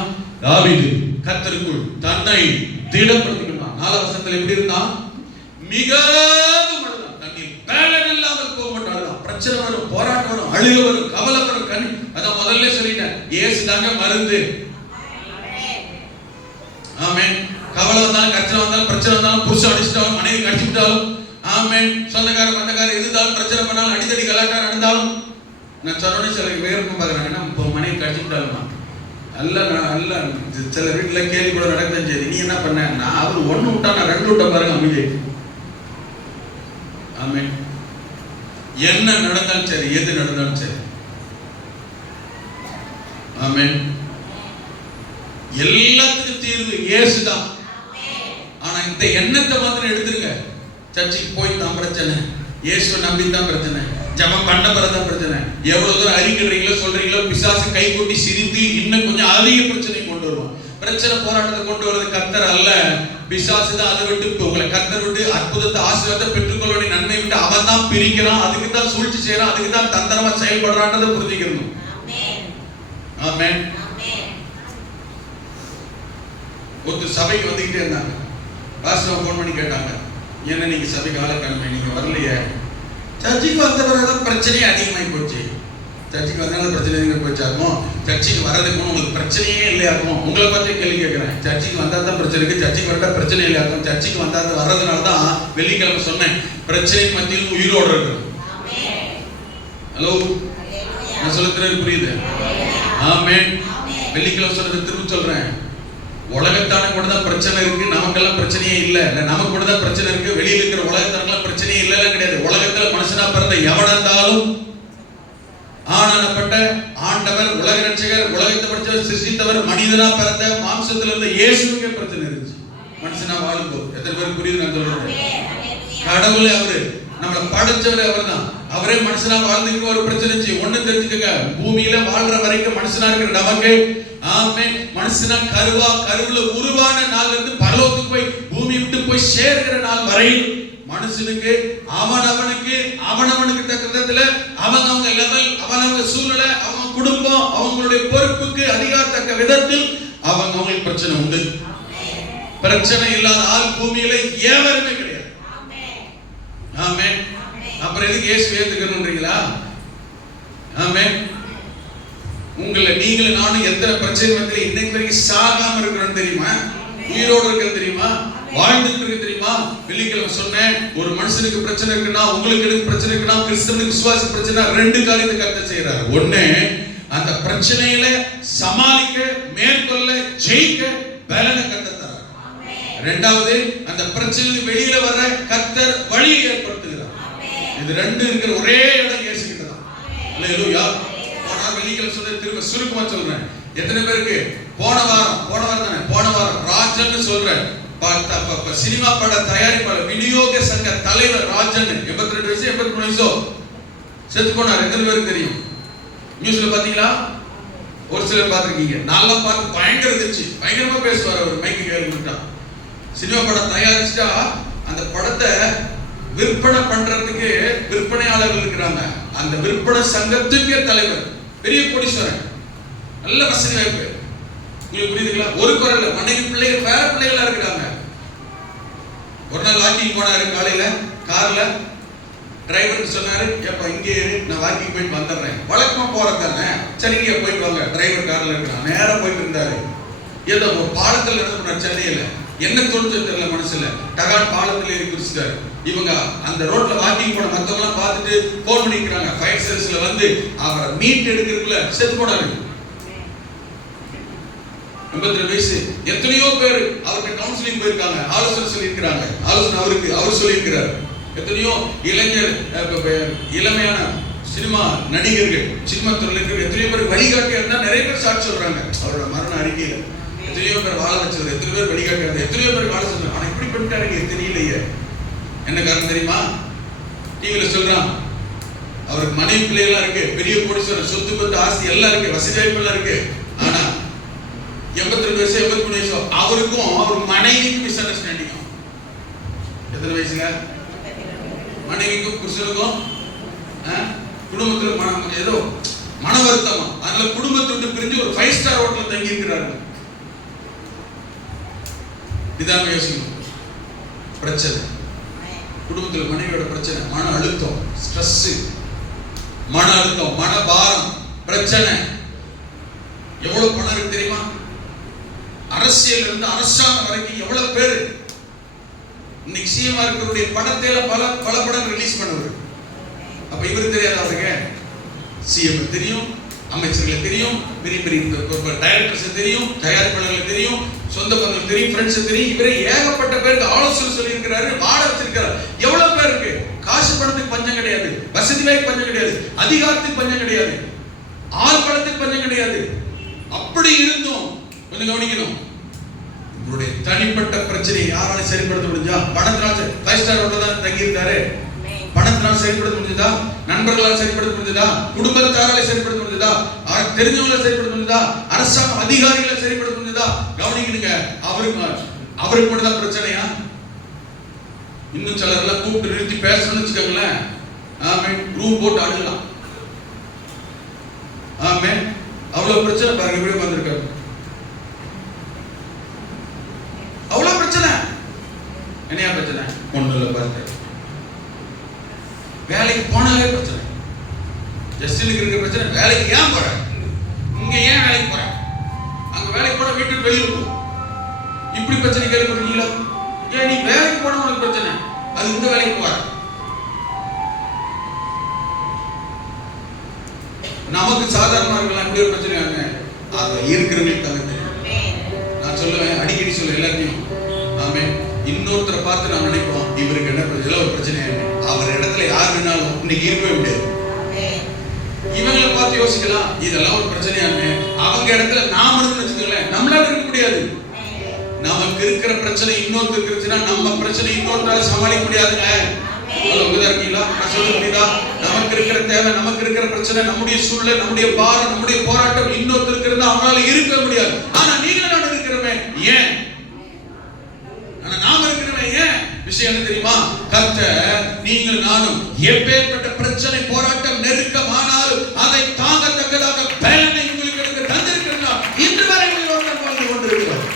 தாவீது கர்த்தருக்குள் தன்னை திடப்படுத்தினான். 4 வசனத்துல எப்படி இருந்தான்? மிகவும் அழுதான், தண்ணீர் பேலன் இல்லாமல் போக மாட்டான். பிரச்சனை வரும், போராட்டம் வரும், அழுக வரும், கவலை வரும், அதான் முதல்ல சொல்லிட்டேன், இயேசு தாங்க மருந்து. ஆமென். கவலை வந்தாலும், கஷ்டம் வந்தாலும், பிரச்சனை வந்தாலும், புருஷன் அடிச்சுட்டாலும், மனைவி கடிச்சு விட்டாலும், ஆமென், சொந்தக்கார பந்தக்கார எதுதாலும் பிரச்சனை பண்ணாலும், அடிதடி கலாட்டா நடந்தாலும், நான் சொன்னோன்னே சில வேறுக்கும் பார்க்குறாங்கன்னா, இப்போ மனைவி கடிச்சு விட்டாலுமா அல்ல சில வீட்டில் கேள்வி கூட நடக்குதுன்னு சரி, நீ என்ன பண்ண? நான் அவர் 1 விட்டா நான் 2 விட்ட பாருங்க அமைதி. ஆமென். என்ன நடந்தாலும் சரி, எது நடந்தாலும் சரி, ஆமென், எல்லாத்துக்கும் தீர்வு இயேசுதான். ஆனா இந்த எண்ணத்தை மாத்திரம் எடுத்துருங்க. சர்ச்சுக்கு போய் தான் பிரச்சனை, இயேசுவை நம்பி தான் பிரச்சனை, ஜெபம் பண்ண பிறதான் பிரச்சனை, எவ்வளவு தூரம் அறிக்கிறீங்களோ சொல்றீங்களோ பிசாசு கை கொட்டி சிரித்து இன்னும் கொஞ்சம் அதிக பிரச்சனை கொண்டு வருவான். பிரச்சனை, போராட்டத்தை கொண்டு வருவது கர்த்தர் அல்ல, பிசாசு தான். அதை விட்டு உங்களை கர்த்தர் விட்டு அற்புதத்தை, ஆசீர்வாதத்தை பெற்றுக்கொள்ள வேண்டிய நன்மை விட்டு அவன் தான் பிரிக்கிறான், அதுக்கு தான் சூழ்ச்சி செய்யறான், அதுக்கு தான் தந்திரமா செயல்படுறான்றதை புரிஞ்சுக்கணும். ஆமென். ஒருத்தர் சபைக்கு வந்துகிட்டே இருந்தாங்க. பாஸ்டர் ஃபோன் பண்ணி கேட்டாங்க, என்ன நீங்க சபைக்கு ஆளக்கிழமை நீங்க வரலையே? சர்ச்சுக்கு வந்த பிறகுதான் பிரச்சனையே அதிகமாகி போச்சு. சர்ச்சுக்கு வந்தாலும் பிரச்சனை அதிகமாக போச்சாகும், சர்ச்சுக்கு வர்றதுக்கு உங்களுக்கு பிரச்சனையே இல்லையாகும். உங்களை பார்த்து கேள்வி கேட்கிறேன், சர்ச்சுக்கு வந்தால் தான் பிரச்சனை இருக்கு, சர்ச்சுக்கு வரட்டா பிரச்சனை இல்லையாகும். சர்ச்சுக்கு வந்தால் வர்றதுனால தான் வெள்ளிக்கிழமை சொன்னேன், பிரச்சனை மத்தியில் உயிரோடு இருக்கு. ஹலோ, நான் சொல்லுறது புரியுது? ஆமென். வெள்ளிக்கிழமை சொல்றது திரும்ப சொல்றேன், உலகத்தான கூட தான் பிரச்சனை இருக்கு, நமக்கெல்லாம் பிரச்சனையே இல்ல. நமக்கு கூட தான் பிரச்சனை இருக்கு, வெளியில இருக்கிற உலகத்தானெல்லாம் பிரச்சனையே இல்லைன்னு கிடையாது. உலகத்துல மனுஷனா பிறந்த எவனா இருந்தாலும் ஆனானப்பட்ட ஆண்டவர், உலக ரட்சகர், உலகத்தை படைச்சவர், சிருஷ்டித்தவர், மனிதனா பிறந்த மாம்சத்துல இருந்த இயேசுவுக்கே பிரச்சனை இருந்துச்சு மனுஷனா வாழும்போது. எத்தனை பேருக்கு புரியுது நான் சொல்றேன்? கடவுளே அவரு, நம்மளை படைச்சவரே அவர் தான். அவரே மனுஷனா வாழ்ந்துக்கு ஒரு பிரச்சனை ஒண்ணு தெரிஞ்சுக்கங்க, பூமியில வாழ்ற வரைக்கும் மனுஷனா இருக்கிற நமக்கு ஆமென், மனுஷனா கருவுல உருவான நாள்ல இருந்து பரலோகத்துக்கு போய் பூமி விட்டு போய் சேர்கிற நாள் வரை மனுஷனுக்கு அவனவனுக்கு தக்க விதத்துல அவங்க லெவல், அவங்க சூழ்நிலை, அவங்க குடும்பம், அவங்களுடைய பொறுப்புக்கு அதிகாரத்தக்க விதத்தில் அவங்களுக்கு பிரச்சனை உண்டு. பிரச்சனை இல்லாத ஆள் பூமியில எவருமே கிடையாது. ஆமென். அப்புறம் எதுக்கு இயேசு ஏத்துக்கணும்ன்றீங்களா? ஆமென். உங்களை நீங்களும் நானும் எத்தனை பிரச்சனை வந்து இன்னைக்கு வரைக்கும் சாகாம இருக்கிறோம் தெரியுமா? உயிரோடு இருக்கிறது தெரியுமா? வாழ்ந்துட்டு இருக்கு தெரியுமா? வெள்ளிக்கிழமை சொன்னேன், ஒரு மனுஷனுக்கு பிரச்சனை இருக்குன்னா, உங்களுக்கு எனக்கு பிரச்சனை இருக்குன்னா, கிறிஸ்தவனுக்கு விசுவாச பிரச்சனை, ரெண்டு காரியத்தை கர்த்தர் செய்யறாரு. ஒண்ணு, அந்த பிரச்சனையில சமாளிக்க, மேற்கொள்ள, ஜெயிக்க பலனை கர்த்தர் தரார். இரண்டாவது, அந்த பிரச்சனைக்கு வெளியில வர கர்த்தர் வழியை ஏற்படுத்துகிறார். இது ரெண்டு இருக்கிற ஒரே இடம் இயேசு கிட்ட தான். அல்லேலூயா. போன வெள்ளிக்கிழமை சொன்ன திரும்ப சுருக்கமா சொல்றேன். எத்தனை பேருக்கு போன வாரம் ராஜன் சொல்றேன், சினிமா பட தயாரிப்பாளர் விநியோக சங்க தலைவர் ராஜன் 82 வயசு 83 வயசோ செத்து போனார். எத்தனை பேருக்கு தெரியும்? நியூஸ்ல பாத்தீங்களா? ஒரு சிலர் பாத்துருக்கீங்க. நல்லா பார்த்து பயங்கரமா பேசுவார் அவர். மைக்கு கேள்விட்டா சினிமா படம் தயாரிச்சுட்டா அந்த படத்தை விற்பனை பண்றதுக்கு விற்பனையாளர்கள் இருக்கிறாங்க. அந்த விற்பனை சங்கத்துக்கே தலைவர், பெரிய கோடீஸ்வரன், நல்ல வசதி வாய்ப்பு. உங்களுக்கு புரியுதுங்களா? ஒரு குரல்ல மனைவி பிள்ளைகள் வேற பிள்ளைகளா இருக்கிறாங்க. ஒரு நாள் வாக்கிங் போனாரு காலையில கார்ல. டிரைவருக்கு சொன்னாரு, ஏப்பா இங்கே நான் வாக்கிங் போயிட்டு வந்துடுறேன். வழக்கமா போறதானே, சரிங்க போயிட்டு வாங்க. டிரைவர் கார்ல இருக்கிறான். நேரா போயிட்டு இருந்தாரு. ஏதோ ஒரு பாலத்தில் என்ன பண்ணார், சென்னையில என்ன தோணுச்சு தெரியல, மனசுல டகான் பாலத்தில் ஏறி குதிச்சிட்டாரு. இவங்க அந்த ரோட்ல வாக்கிங் போன மத்தவங்க எல்லாம் பார்த்துட்டு போன் பண்ணிக்கிறாங்க. ஃபயர் சர்வீஸ்ல வந்து அவரை மீட் எடுக்கிறதுக்குள்ள செத்து போனாரு. 82 வயசு. எத்தனையோ பேர் அவருக்கு கவுன்சிலிங் போயிருக்காங்க, ஆலோசனை சொல்லியிருக்கிறாங்க. ஆலோசனை அவர் சொல்லியிருக்கிறார். எத்தனையோ இளமையான சினிமா நடிகர்கள், சினிமா துறையில் இருக்கிற எத்தனையோ பேர் வழிகாட்டியா இருந்தா நிறைய பேர் சாட்சி சொல்றாங்க. அவரோட மரண அறிக்கையில எத்தனையோ பேர் வாழ வச்சவர், எத்தனையோ பேர் வழிகாட்டியா, எத்தனையோ பேர் வாழ சொல்றாங்க. ஆனா இப்படி பண்ணிட்டாருங்க தெரியலையே. என்ன காரணம் தெரியுமா? டிவியில சொல்றான், அவருக்கு மனைவி பிள்ளைகள்லாம் இருக்கு, பெரிய கோடீஸ்வரன், சொத்து பத்து ஆஸ்தி எல்லாம் இருக்கு, வசதி வாய்ப்பு எல்லாம் இருக்கு. ஆனா 82 வயசு 83 வயசு அவருக்கும் அவர் மனைவிக்கும் மிஸ் அண்டர்ஸ்டாண்டிங். எத்தனை வயசுல? மனைவிக்கும் புருஷனுக்கும் குடும்பத்துல ஏதோ மன வருத்தமா. அதனால குடும்பத்தை விட்டு பிரிஞ்சு ஒரு 5 ஸ்டார் ஹோட்டல்ல தங்கி இருக்கிறாரு. இதான் யோசிக்கணும். பிரச்சனை குடும்பத்துல மனைவியோட பிரச்சனை, மன அழுத்தம், ஸ்ட்ரெஸ், மன அழுத்தம், மன பாரம், பிரச்சனை. எவ்வளவு பணம் இருக்கு தெரியுமா? அரசியல் இருந்து அரசாங்கம் வரைக்கும் எவ்வளவு பேரு இன்னைக்கு சிஎம் இருக்கிறவருடைய படத்தையில பல படம் ரிலீஸ் பண்ணுவாரு. அப்ப இவருக்கு தெரியாது, அவருக்கு சிஎம் தெரியும், அமைச்சர்கள் தெரியும், பெரிய பெரிய டைரக்டர்ஸ் தெரியும், தயாரிப்பாளர்கள் தெரியும், சொந்த பந்தங்கள் தெரியும், ஃப்ரெண்ட்ஸ் தெரியும். இவரே ஏகப்பட்ட பேருக்கு ஆலோசனை சொல்லி இருக்கிறாரு, வாழ வச்சிருக்கிறார். எவ்வளவு பேர் இருக்கு? காசு பணத்துக்கு பஞ்சம் கிடையாது, வசதி வாய்ப்பு பஞ்சம் கிடையாது, அதிகாரத்துக்கு பஞ்சம் கிடையாது, ஆள் பணத்துக்கு பஞ்சம் கிடையாது. அப்படி இருந்தும் கொஞ்சம் கவனிக்கணும், உங்களுடைய தனிப்பட்ட பிரச்சனையை யாரால சரிப்படுத்த முடிஞ்சா? பணத்தினால் 5 ஸ்டார் ஹோட்டல்ல தான் தங்கி இருக்காரு. பணத்தினால் சரிப்படுத்த முடிஞ்சதா? நண்பர்களால் சரிப்படுத்த முடிஞ்சதா? குடும்பத்தாரால சரிப்படுத்த முடிஞ்சதா? தெரிஞ்சவங்களால சரிப்படுத்த முடிஞ்சதா? அரசாங்க அதிகாரிகளை சரிப்படுத்த முடிஞ்சதா? கவனிக்கணுங்க. அவருக்கு மட்டும் தான் பிரச்சனையா? இன்னும் சிலர் எல்லாம் கூப்பிட்டு நிறுத்தி பேசணும்னு வச்சுக்கோங்களேன், ஆமென், ரூம் போட்டு அழுகலாம். ஆமென். அவ்வளவு பிரச்சனை பாருங்க, எப்படி வந்திருக்காரு. அவ்வளவு பிரச்சனை. என்னையா பிரச்சனை? ஒண்ணு இல்ல பாருங்க, வேலைக்கு போனாலே பிரச்சனை. ஜஸ்டினுக்கு இருக்கிற பிரச்சனை, வேலைக்கு ஏன் போற, இங்க ஏன் வேலைக்கு போற, அங்க வேலைக்கு போனா வீட்டுக்கு வெளியே போ. இப்படி பிரச்சனை கேள்விப்பட்டிருக்கீங்களா? ஏன் நீ வேலைக்கு போனா உனக்கு பிரச்சனை, அது இந்த வேலைக்கு போற. நமக்கு சாதாரணமா இருக்கலாம், இப்படி ஒரு பிரச்சனை அது இருக்கிறவங்களுக்கு தவிர நான் சொல்லுவேன், அடிக்கடி சொல்லுவேன் எல்லாத்தையும். ஆமே, இன்னொருத்தரை பார்த்து நான் நினைப்போம், இவருக்கு என்ன பிரச்சனை, ஒரு பிரச்சனை. அவர் இடத்துல யார் வேணாலும் இன்னைக்கு இருக்கவே முடியாது. இவங்களை பார்த்து யோசிக்கலாம், இதெல்லாம் ஒரு பிரச்சனையாங்க. அவங்க இடத்துல நாம இருந்து வச்சுக்கோங்களேன், நம்மளால இருக்க முடியாது. நமக்கு இருக்கிற பிரச்சனை இன்னொருத்தருக்கு இருக்குன்னா நம்ம பிரச்சனை இன்னொருத்தரால சமாளிக்க முடியாதுங்க. இருக்கீங்களா? சொல்ல முடியுதா? நமக்கு நமக்கு இருக்கிற தேவை, நமக்கு இருக்கிற பிரச்சனை, நம்முடைய சூழ்நிலை, நம்முடைய பாரம், நம்முடைய போராட்டம் இன்னொருத்தருக்கு இருந்தா அவங்களால இருக்க முடியாது. ஆனா நீங்க நான் இருக்கிறவன் ஏன்? ஆனா நாம இருக்கிறவன் ஏன்? விஷயம் என்ன தெரியுமா? கர்த்தர் நீங்கள் நானும் எப்பேற்பட்ட பிரச்சனை, போராட்டம், நெருக்கமானாலும் அதை தாங்கத்தக்கதாக பலனை உங்களுக்கு தந்திருக்கிறார். இன்று வரை உங்களோடு வாழ்ந்து கொண்டிருக்கிறோம்.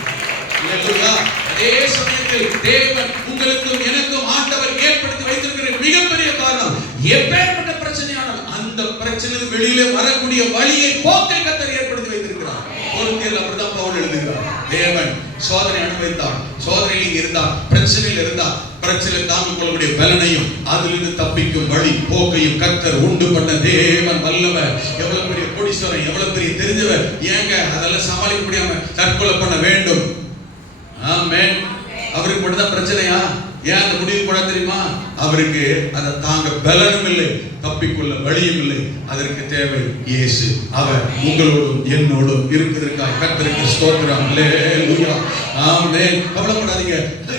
அதே சமயத்தில் தேவன் உங்களுக்கும் எனக்கும் ஆண்டவர் ஏற்படுத்தி வைத்திருக்கிற மிகப்பெரிய காரணம், எப்பேற்பட்ட பிரச்சனையானால் அந்த பிரச்சனை வெளியிலே வரக்கூடிய வழியை, போக்கை கர்த்தர் ஏற்படுத்தி வைத்திருக்கிறார். கொரிந்தியர் அப்படிதான் பவுல் எழுதுகிறார். தேவன் சோதனை அனுபவித்தார், சோதனையில் இருந்தார், பிரச்சனையில் இருந்தார், பிரச்சனை தாங்கிக் கொள்ளக்கூடிய பலனையும் அதிலிருந்து தப்பிக்கும் வழி போக்கையும் கர்த்தர் உண்டு பண்ண தேவன் வல்லவர். எவ்வளவு பெரிய கோடீஸ்வரன், எவ்வளவு பெரிய தெரிஞ்சவர், ஏங்க அதெல்லாம் சமாளிக்க முடியாம தற்கொலை பண்ண வேண்டும்? ஆமென். அவருக்கு மட்டும் தான் பிரச்சனையா? ஏன் அந்த முடிவு போட தெரியுமா? அவருக்கு அதை தாங்க பலனும் இல்லை, தப்பிக்கொள்ள வழியும் இல்லை. அதற்கு தேவை இயேசு. அவர் உங்களோடும் என்னோடும் இருக்கிறதற்காக கர்த்தருக்கு ஸ்தோத்திரம். அல்லேலூயா. ஆமென். கவலைப்படாதீங்க.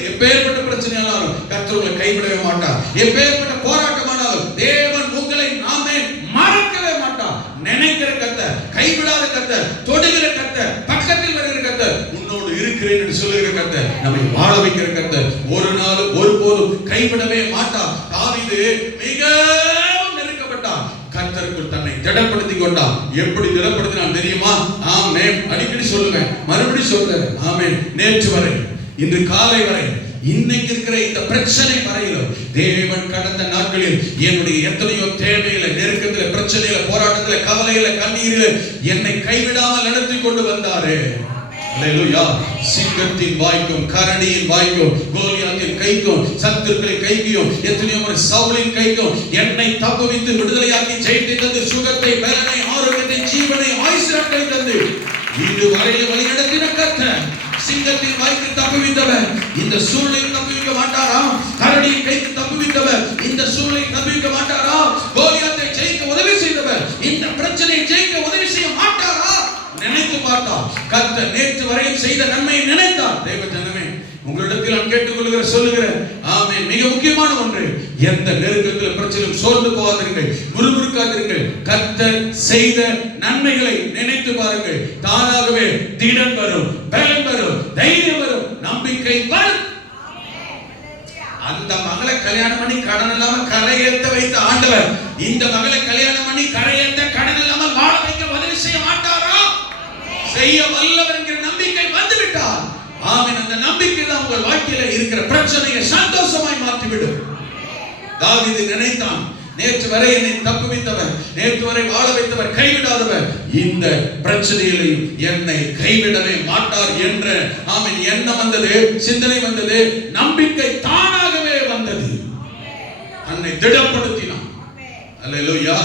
எப்பேற்பட்ட பிரச்சனையானாலும் கர்த்தர் உங்களை கைவிடவே மாட்டார். எப்பேற்பட்ட போராட்டமானாலும் தேவன் உங்களை நாமே மறக்கவே மாட்டார். நினைக்கிற கர்த்தர், கைவிடாத கர்த்தர், தொடுகிற கர்த்தர், பக்கத்தில் வருகிற கர்த்தர், உன்னோடு இருக்கிறேன் என்று சொல்லுகிற கர்த்தர், நம்மை வாழ வைக்கிற கர்த்தர், ஒரு நாள் ஒருபோதும் கைவிடவே மாட்டார். தாவீது மிகவும் நெருக்கப்பட்டார், கர்த்தருக்குள் தன்னை திடப்படுத்திக் கொண்டார். எப்படி திடப்படுத்தினான் தெரியுமா? ஆமென். அடிக்கடி சொல்லுவேன், மறுபடியும் சொல்றேன். ஆமென். நேற்று வரை, இன்று காலை வரை, இன்னைக்கு இருக்கிற இந்த பிரச்சனை வரையிலும் தேவன் கடந்த நாட்களில் என்னுடைய எத்தனையோ தேவையில, நெருக்கத்தில, பிரச்சனையில, போராட்டத்தில, கவலையில, கண்ணீரில என்னை கைவிடாமல் நடத்தி கொண்டு வந்தாரு. அல்லேலூயா. சிங்கத்தின் வாய்க்கும், கரடியின் வாய்க்கும், கோலியாத்தின் கைக்கும், சத்துருக்களின் கைக்கும், எத்தனையோ முறை சவுலின் கைக்கும் என்னை தப்புவித்து விடுதலையாக்கி ஜெயத்தை தந்து, சுகத்தை, பலனை, ஆரோக்கியத்தை, ஜீவனை, ஆயுசை தந்து இதுவரையில வழி நடத்தின கர்த்தர். சிங்கத்தின் வாய்க்கு தப்புவித்தவர் இந்த சூழலில் தப்புவிக்க மாட்டாரா? கரடியின் கைக்கு தப்புவித்தவர் இந்த சூழலில் தப்புவிக்க மாட்டாரா? கோலியாத்தை ஜெயிக்க உதவி செய்தவர் இந்த பிரச்சனையை ஜெயிக்க உதவி செய்ய மாட்டாரா? நினைத்து பார்த்தார். கர்த்தர் நேற்று வரையும் செய்த நன்மையை நினைத்தார். தேவ ஜனமே, உங்களிடத்தில் நான் கேட்டுக்கொள்கிற சொல்லுகிறேன். ஆமென். மிக முக்கியமான ஒன்று, எந்த நெருக்கத்தில் பிரச்சனையும் சோர்ந்து போகாதீர்கள், முறுமுறுக்காதீர்கள். கர்த்தர் செய்த நன்மைகளை நினைத்து பாருங்கள். தானாகவே திடன் வரும், பலம் வரும், தைரியம் வரும், நம்பிக்கை வரும். அந்த மகளை கல்யாணம் பண்ணி கடன் இல்லாம கரையேற்ற வைத்த ஆண்டவர் இந்த மகளை கல்யாணம் பண்ணி கரையேற்ற கடன் இல்லாமல் வாழ வைக்க உதவி செய்ய மாட்டாரா? செய்ய வல்லவர் என்கிற நம்பிக்கை வந்துவிட்டார். ஆமென். அந்த நம்பிக்கை தான் உங்கள் வாழ்க்கையில இருக்கிற பிரச்சனையை சந்தோஷமாய் மாற்றிவிடும். தாவீது நினைத்தான், நேற்று வரை என்னை தப்புவித்தவர், நேற்று வரை வாழ வைத்தவர், கைவிடாதவர் இந்த பிரச்சனையிலையும் என்னை கைவிடவே மாட்டார் என்ற ஆமென் எண்ணம் வந்தது, சிந்தனை வந்தது, நம்பிக்கை தானாகவே வந்தது. தன்னை திடப்படுத்தினான். அல்லேலூயா.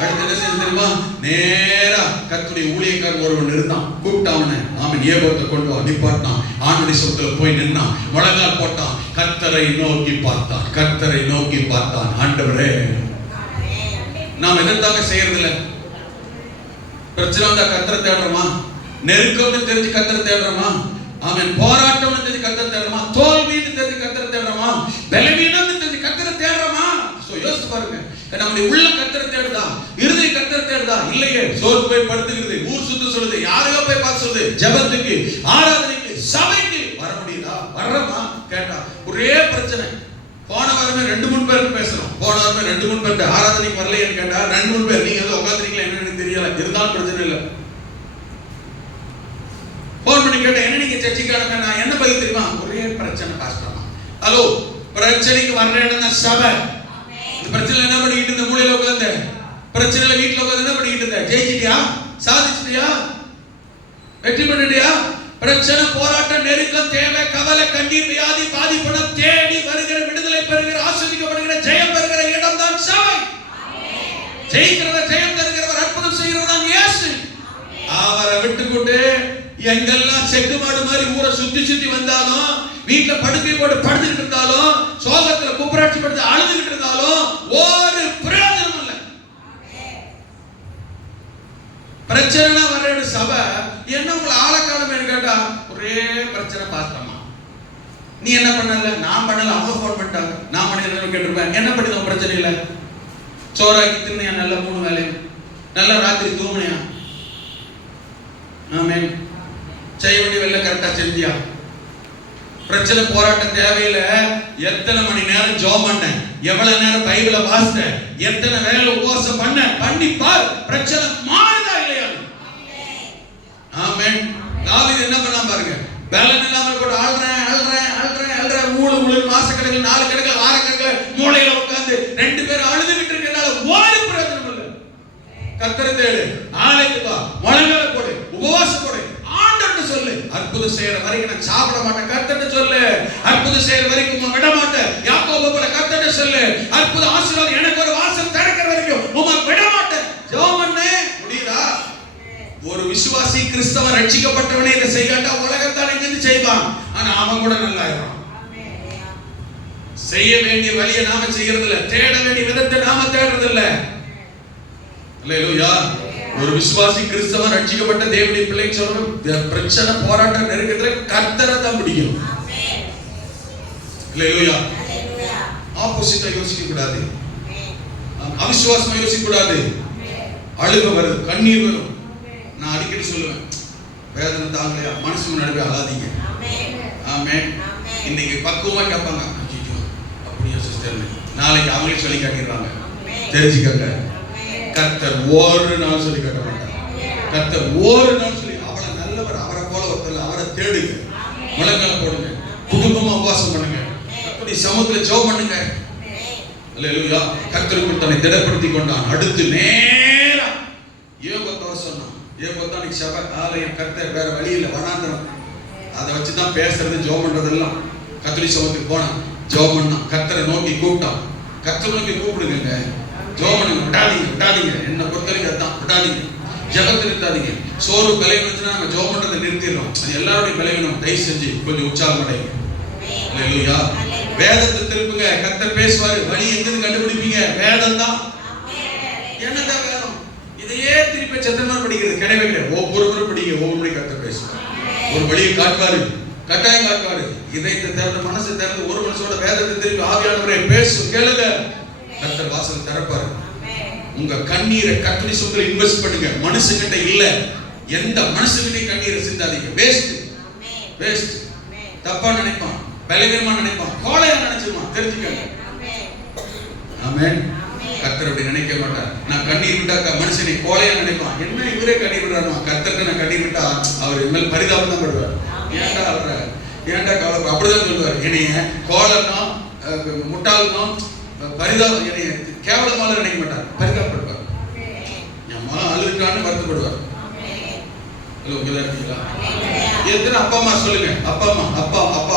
அடுத்து என்ன செய்ய தெரியுமா? நேரா கர்த்தருடைய ஊழியக்காரன் ஒருவன் இருந்தான், கூப்பிட்டான். ஆமென். ஏபோத்தை கொண்டு வா, நிப்பாட்டான். ஆண்டுடைய சொத்துல போய் நின்னான், முழங்கால் போட்டான், கர்த்தரை நோக்கி பார்த்தான், கர்த்தரை நோக்கி பார்த்தான். ஆண்டவரே, நாம் எதற்காக செய்யறதில்ல? பிரச்சனை வந்தா கர்த்தரை தேடுறோமா? நெருக்கம்னு தெரிஞ்சு கர்த்தரை தேடுறோமா? ஆமென். போராட்டம்னு தெரிஞ்சு கர்த்தரை தேடுறோமா? தோல்வின்னு தெரிஞ்சு கர்த்தரை தேடுறோமா? பலவீனம்னு தெரிஞ்சு கர்த்தரை தேடுறோமா? யோசிச்சு பாருங்க. நம்முடைய உள்ள கர்த்தரை தேடுதா? இருதய கர்த்தரை தேடுதா? இல்லையே. சோர்ந்து போய் படுத்துக்கிறது, ஊர் சுத்த சொல்லுது, யாரையோ போய் பார்த்து சொல்லுது, ஜெபத்துக்கு, ஆராதனைக்கு, சபைக்கு வர முடியுதா? வர்றமா கேட்டா ஒரே பிரச்சனை. போன வாரமே 2-3 பேருக்கு பேசுறோம். போன வாரமே 2-3 பேர் ஆராதனைக்கு வரலையேன்னு கேட்டா 2-3 பேர் நீங்க ஏதோ உட்காந்துருக்கீங்களா என்னன்னு தெரியல, இருந்தாலும் பிரச்சனை இல்லை. போன் பண்ணி கேட்டா என்ன நீங்க சர்ச்சைக்காரங்க, நான் என்ன பதில் தெரியுமா? ஒரே பிரச்சனை பாஸ்டர்மா. ஹலோ, பிரச்சனைக்கு வர்ற இடம் தான் சபை. இந்த பிரச்சனை என்ன பண்ணிட்டு இருந்த? மூலையில உட்கார்ந்த பிரச்சனைல வீட்டுல உட்கார்ந்து என்ன பண்ணிட்டு இருந்த? ஜெயிச்சிட்டியா? சாதிச்சிட்டியா? வெற்றி பண்ணிட்டியா? பிரச்சனை, போராட்டம், நெருக்கம், தேவை, கவலை, கண்ணீர், வியாதி, பாதிப்பு தேடி வருகிற, விடுதலை பெறுகிற, ஆசீர்வதிக்கப்படுகிற, ஜெயம் பெறுகிற இடம் தான் சபை. ஜெயிக்கிறவர், ஜெயம் தருகிறவர், அற்புதம் செய்கிறவர் தான் இயேசு. அவரை விட்டுக்கொண்டு எங்கெல்லாம் செக்கு மாடு மாதிரி ஊரை சுத்தி சுத்தி வந்தாலும், வீட்டுல படுக்கை போட்டு படுத்துக்கிட்டு இருந்தாலும், சோகத்துல குப்பராட்சி படுத்து அழுதுகிட்டு இருந்தாலும் ஒரு பிரயோஜனம் இல்லை. பிரச்சனை வர சபை என்ன உங்களை ஆளக்காலம் கேட்டா ஒரே பிரச்சனை பார்த்தமா. நீ என்ன பண்ணல? நான் பண்ணல, அவங்க போன் பண்ணிட்டாங்க. நான் பண்ணி கேட்டிருப்பேன், என்ன பண்ணி பிரச்சனை இல்லை சோறாக்கி தின்னையா நல்ல 3 வேளையும், நல்லா ராத்திரி தூங்குனியா, ஆமென், செய்ய வேண்டிய வேலை கரெக்டா செஞ்சியா, பிரச்சனை போராட்டம் தேவையில்ல, எத்தனை மணி நேரம் ஜெபம் பண்ண, எவ்வளவு நேரம் பைபிளை வாசித்த, எத்தனை வேளை உபவாசம் பண்ணி பார், பிரச்சனை மாறுதா இல்லையா? ஆமென். தாவீது என்ன பண்ணா பாருங்க, பலன் இல்லாமல் கூட ஆள்றேன் ஊழு மாசக்கணக்கில் 4 கணக்கில் 6 கணக்கில் மூளையில உட்கார்ந்து 2 பேரும் அழுதுகிட்டு இருக்கனால ஒரு பிரயோஜனம் இல்லை. கர்த்தரை தேடு, ஆலயத்துக்கு வா, முழங்கால போடு, உபவாசம் போடு, ஆண்டவர்ட்ட சொல்லு, அற்புதம் செய்யற வரைக்கும் நான் சாப்பிட மாட்டேன் கர்த்தர்ட்ட சொல்லு, அற்புதம் செய்யற வரைக்கும் விட மாட்டேன், யாக்கோபு போல கர்த்தர்ட்ட சொல்லு, அற்புத ஆசீர்வாதம் எனக்கு ஒரு வாசல் திறக்கிற வரைக்கும் உமக்கு விட மாட்டேன். ஜெபம் பண்ணு, முடியுதா? ஒரு விசுவாசி கிறிஸ்தவ ரட்சிக்கப்பட்டவனே இதை செய்யாட்டா உலகத்தால் எங்கிருந்து செய்வான்? ஆனா அவன் கூட நல்லா இருக்கான். செய்ய வேண்டிய வழியை நாம செய்யறது இல்ல, தேட வேண்டிய விதத்தை நாம தேடுறது இல்ல. அல்லேலூயா. ஒரு விசுவாசி கிறிஸ்தவ ரட்சிக்கப்பட்ட தேவனுடைய பிள்ளை சொல்ற பிரச்சனை போராட்டம் நெருக்கத்துல கர்த்தரை தான் பிடிக்கும். அல்லேலூயா. ஆப்போசிட்டா யோசிக்க கூடாது, அவிசுவாசமா யோசிக்க கூடாது. அழுக வரும், கண்ணீர் வரும். நான் அடிக்கடி சொல்லுவேன், வேதனை தாங்கலையா மனசு முன்னாடி அழாதீங்க. ஆமென். இன்னைக்கு பக்குவமா கேட்பாங்க, அப்படியா சிஸ்டர், நாளைக்கு அவங்களே சொல்லி காட்டிடுவாங்க. தெரிஞ்சுக்கங்க, கர்த்தர் ஒரு நாள் சொல்லி காட்ட மாட்டார். கர்த்தர் ஒரு நாள் சொல்லி, அவளை நல்லவர், அவரை போல ஒருத்தர், அவரை தேடுங்க, முழங்கால போடுங்க, குடும்பமா உபவாசம் பண்ணுங்க, அப்படி சமூகத்துல ஜெபம் பண்ணுங்க. அல்லேலூயா. கர்த்தருக்குள் தன்னை திடப்படுத்தி கொண்டான். அடுத்து நேரா யோபத்தோட சொன்னான். யோபத்தான் இன்னைக்கு சபை ஆலயம், கர்த்தர் வேற வழி இல்லை, வனாந்தரம், அதை வச்சுதான் பேசுறது ஜெபம் பண்றதெல்லாம். கத்தோலிக்க சமூகத்துக்கு போனான், ஜெபம் பண்ணான், கர்த்தரை நோக்கி கூப்பிட்டான். கர்த்தரை நோக்கி கூப்பிடுங்க, ஜெபம் பண்ணுங்க, விடாதீங்க. என்ன பொறுத்தவரைக்கும் அதான், விடாதீங்க, ஜெபத்தை நிறுத்தாதீங்க. சோறு விளைவிச்சுன்னா நம்ம ஜெபம் பண்றதை நிறுத்திடுறோம். அது எல்லாருடைய விளைவினும். தயவு செஞ்சு கொஞ்சம் உற்சாகம் அடைங்க. அல்லேலூயா. வேதத்தை திருப்புங்க, கர்த்தர் பேசுவாரு. வழி எங்கிருந்து கண்டுபிடிப்பீங்க? வேதம் தான். என்னதான் வேதம்? இதையே திருப்பி சத்தமா படிக்கிறது கிடையவே கிடையாது. ஒவ்வொருவரும் படிங்க, ஒவ்வொரு கர்த்தர் பேசுவார், ஒரு வழியை காட்டுவாரு, கட்டாயம் காட்டுவாரு. இதயத்தை திறந்து, மனசை திறந்து, ஒரு மனசோட வேதத்தை திருப்பி ஆவியானவரே பேசு, கேளுங்க, கர்த்தர் வாசல் திறப்பாரு. உங்க கண்ணீரை கர்த்தருடைய சொத்துல இன்வெஸ்ட் பண்ணுங்க. மனுஷங்கிட்ட இல்ல, எந்த மனுஷங்கிட்ட கண்ணீரை சிந்தாதீங்க. வேஸ்ட். தப்பா நினைப்பான், பலவீனமா நினைப்பான், கோழையா நினைச்சிருவான். தெரிஞ்சுக்கங்க. ஆமென். கர்த்தர் அப்படி நினைக்க மாட்டார். நான் கண்ணீர் விட்டாக்கா மனுஷனை கோழையா நினைப்பான். என்ன இவரே கண்ணீர் விடுறாரு, கர்த்தர்ட்ட நான் கண்ணீர் விட்டா அவர் மேல் பரிதாபம் தான் படுவார். ஏன்டா கவலை, அப்படிதான் சொல்லுவார். என்னைய கோலன்னா முட்டாள்னா பரிதாபம், என்னைய கேவலமாக நினைக்க மாட்டார், பரிதாபப்படுவார். என் மகன் அழுதுட்டான்னு வருத்தப்படுவார். எத்தனை அப்பா அம்மா சொல்லுங்க, அப்பா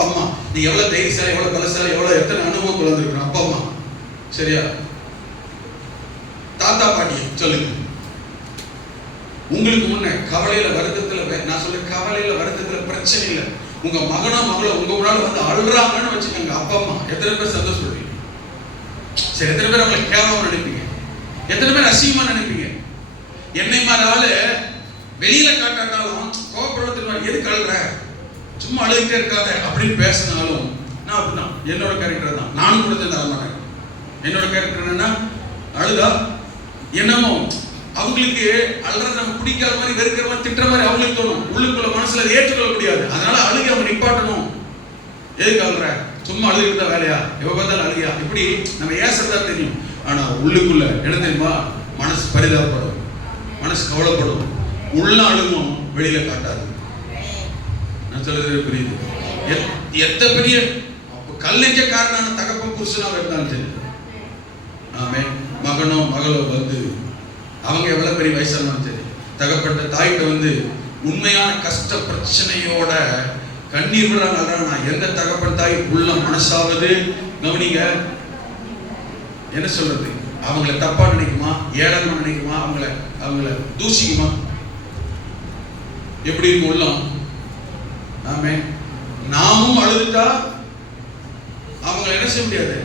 அம்மா நீ எவ்வளவு தைரியசாலி, எவ்வளவு பலசாலி, எவ்வளவு எத்தனை அனுபவம் குழந்திருக்கணும் அப்பா அம்மா. சரியா? தாத்தா பாட்டி சொல்லுங்க. உங்களுக்கு முன்ன கவலையில வருத்தத்துல, நான் சொல்ல கவலையில வருத்தத்துல பிரச்சனை இல்லை. உங்க மகனோ மகளோ உங்க முன்னால வந்து அழுறாங்கன்னு வச்சுக்கோங்க. அப்பா அம்மா எத்தனை பேர் சந்தோஷப்படுவீங்க? சரி, எத்தனை பேர் அவங்களை கேவலமா நினைப்பீங்க? எத்தனை பேர் அசிங்கமா நினைப்பீங்க? என்னை மாதிரி ஆளு வெளியில காட்டாட்டாலும் கோபப்படுறதுக்கு எதுக்கு அழுற, சும்மா அழுகிட்டே இருக்காத அப்படின்னு பேசினாலும் நான் அப்படிதான், என்னோட கேரக்டர் தான். நானும் கூட தர மாட்டேன். என்னோட கேரக்டர் என்னன்னா, அழுதா என்னமோ அவங்களுக்கு அழுறது நம்ம பிடிக்காத மாதிரி, வெறுக்கிற மாதிரி, திட்டுற மாதிரி அவங்களுக்கு தோணும். உள்ளுக்குள்ள மனசுல அதை ஏற்றுக்கொள்ள முடியாது. அதனால அழுகி அவங்க நிப்பாட்டணும். எதுக்கு அழுற, சும்மா அழுகிட்டு தான் வேலையா, எவ்வளவு பார்த்தாலும் அழுகியா, இப்படி நம்ம ஏசறதா தெரியும். ஆனா உள்ளுக்குள்ள என்ன தெரியுமா, மனசு பரிதாபப்படும், மனசு கவலைப்படும், உள்ள அழுகும், வெளியில காட்டாது. நான் சொல்றது புரியுது? எத்த பெரிய கல்லெஞ்சக்காரனான தகப்பன் புருஷனாக இருந்தாலும் சரி, ஆமே, மகனோ மகளோ வந்து அவங்க எவ்வளவு பெரிய வயசானாலும் சரி, தகப்பட்ட தாய்கிட்ட வந்து உண்மையான கஷ்ட பிரச்சனையோட கண்ணீர் விடுறாங்க. எந்த தகப்பன் தாய் உள்ள மனசாவது கவனிங்க, என்ன சொல்றது, அவங்கள தப்பா நினைக்குமா, ஏளனமா நினைக்குமா, அவங்கள தூசிக்குமா? எப்படி இருக்கும் உள்ளம்? ஆமே. நாமும் அழுதுட்டா அவங்களை என்ன செய்ய முடியாது,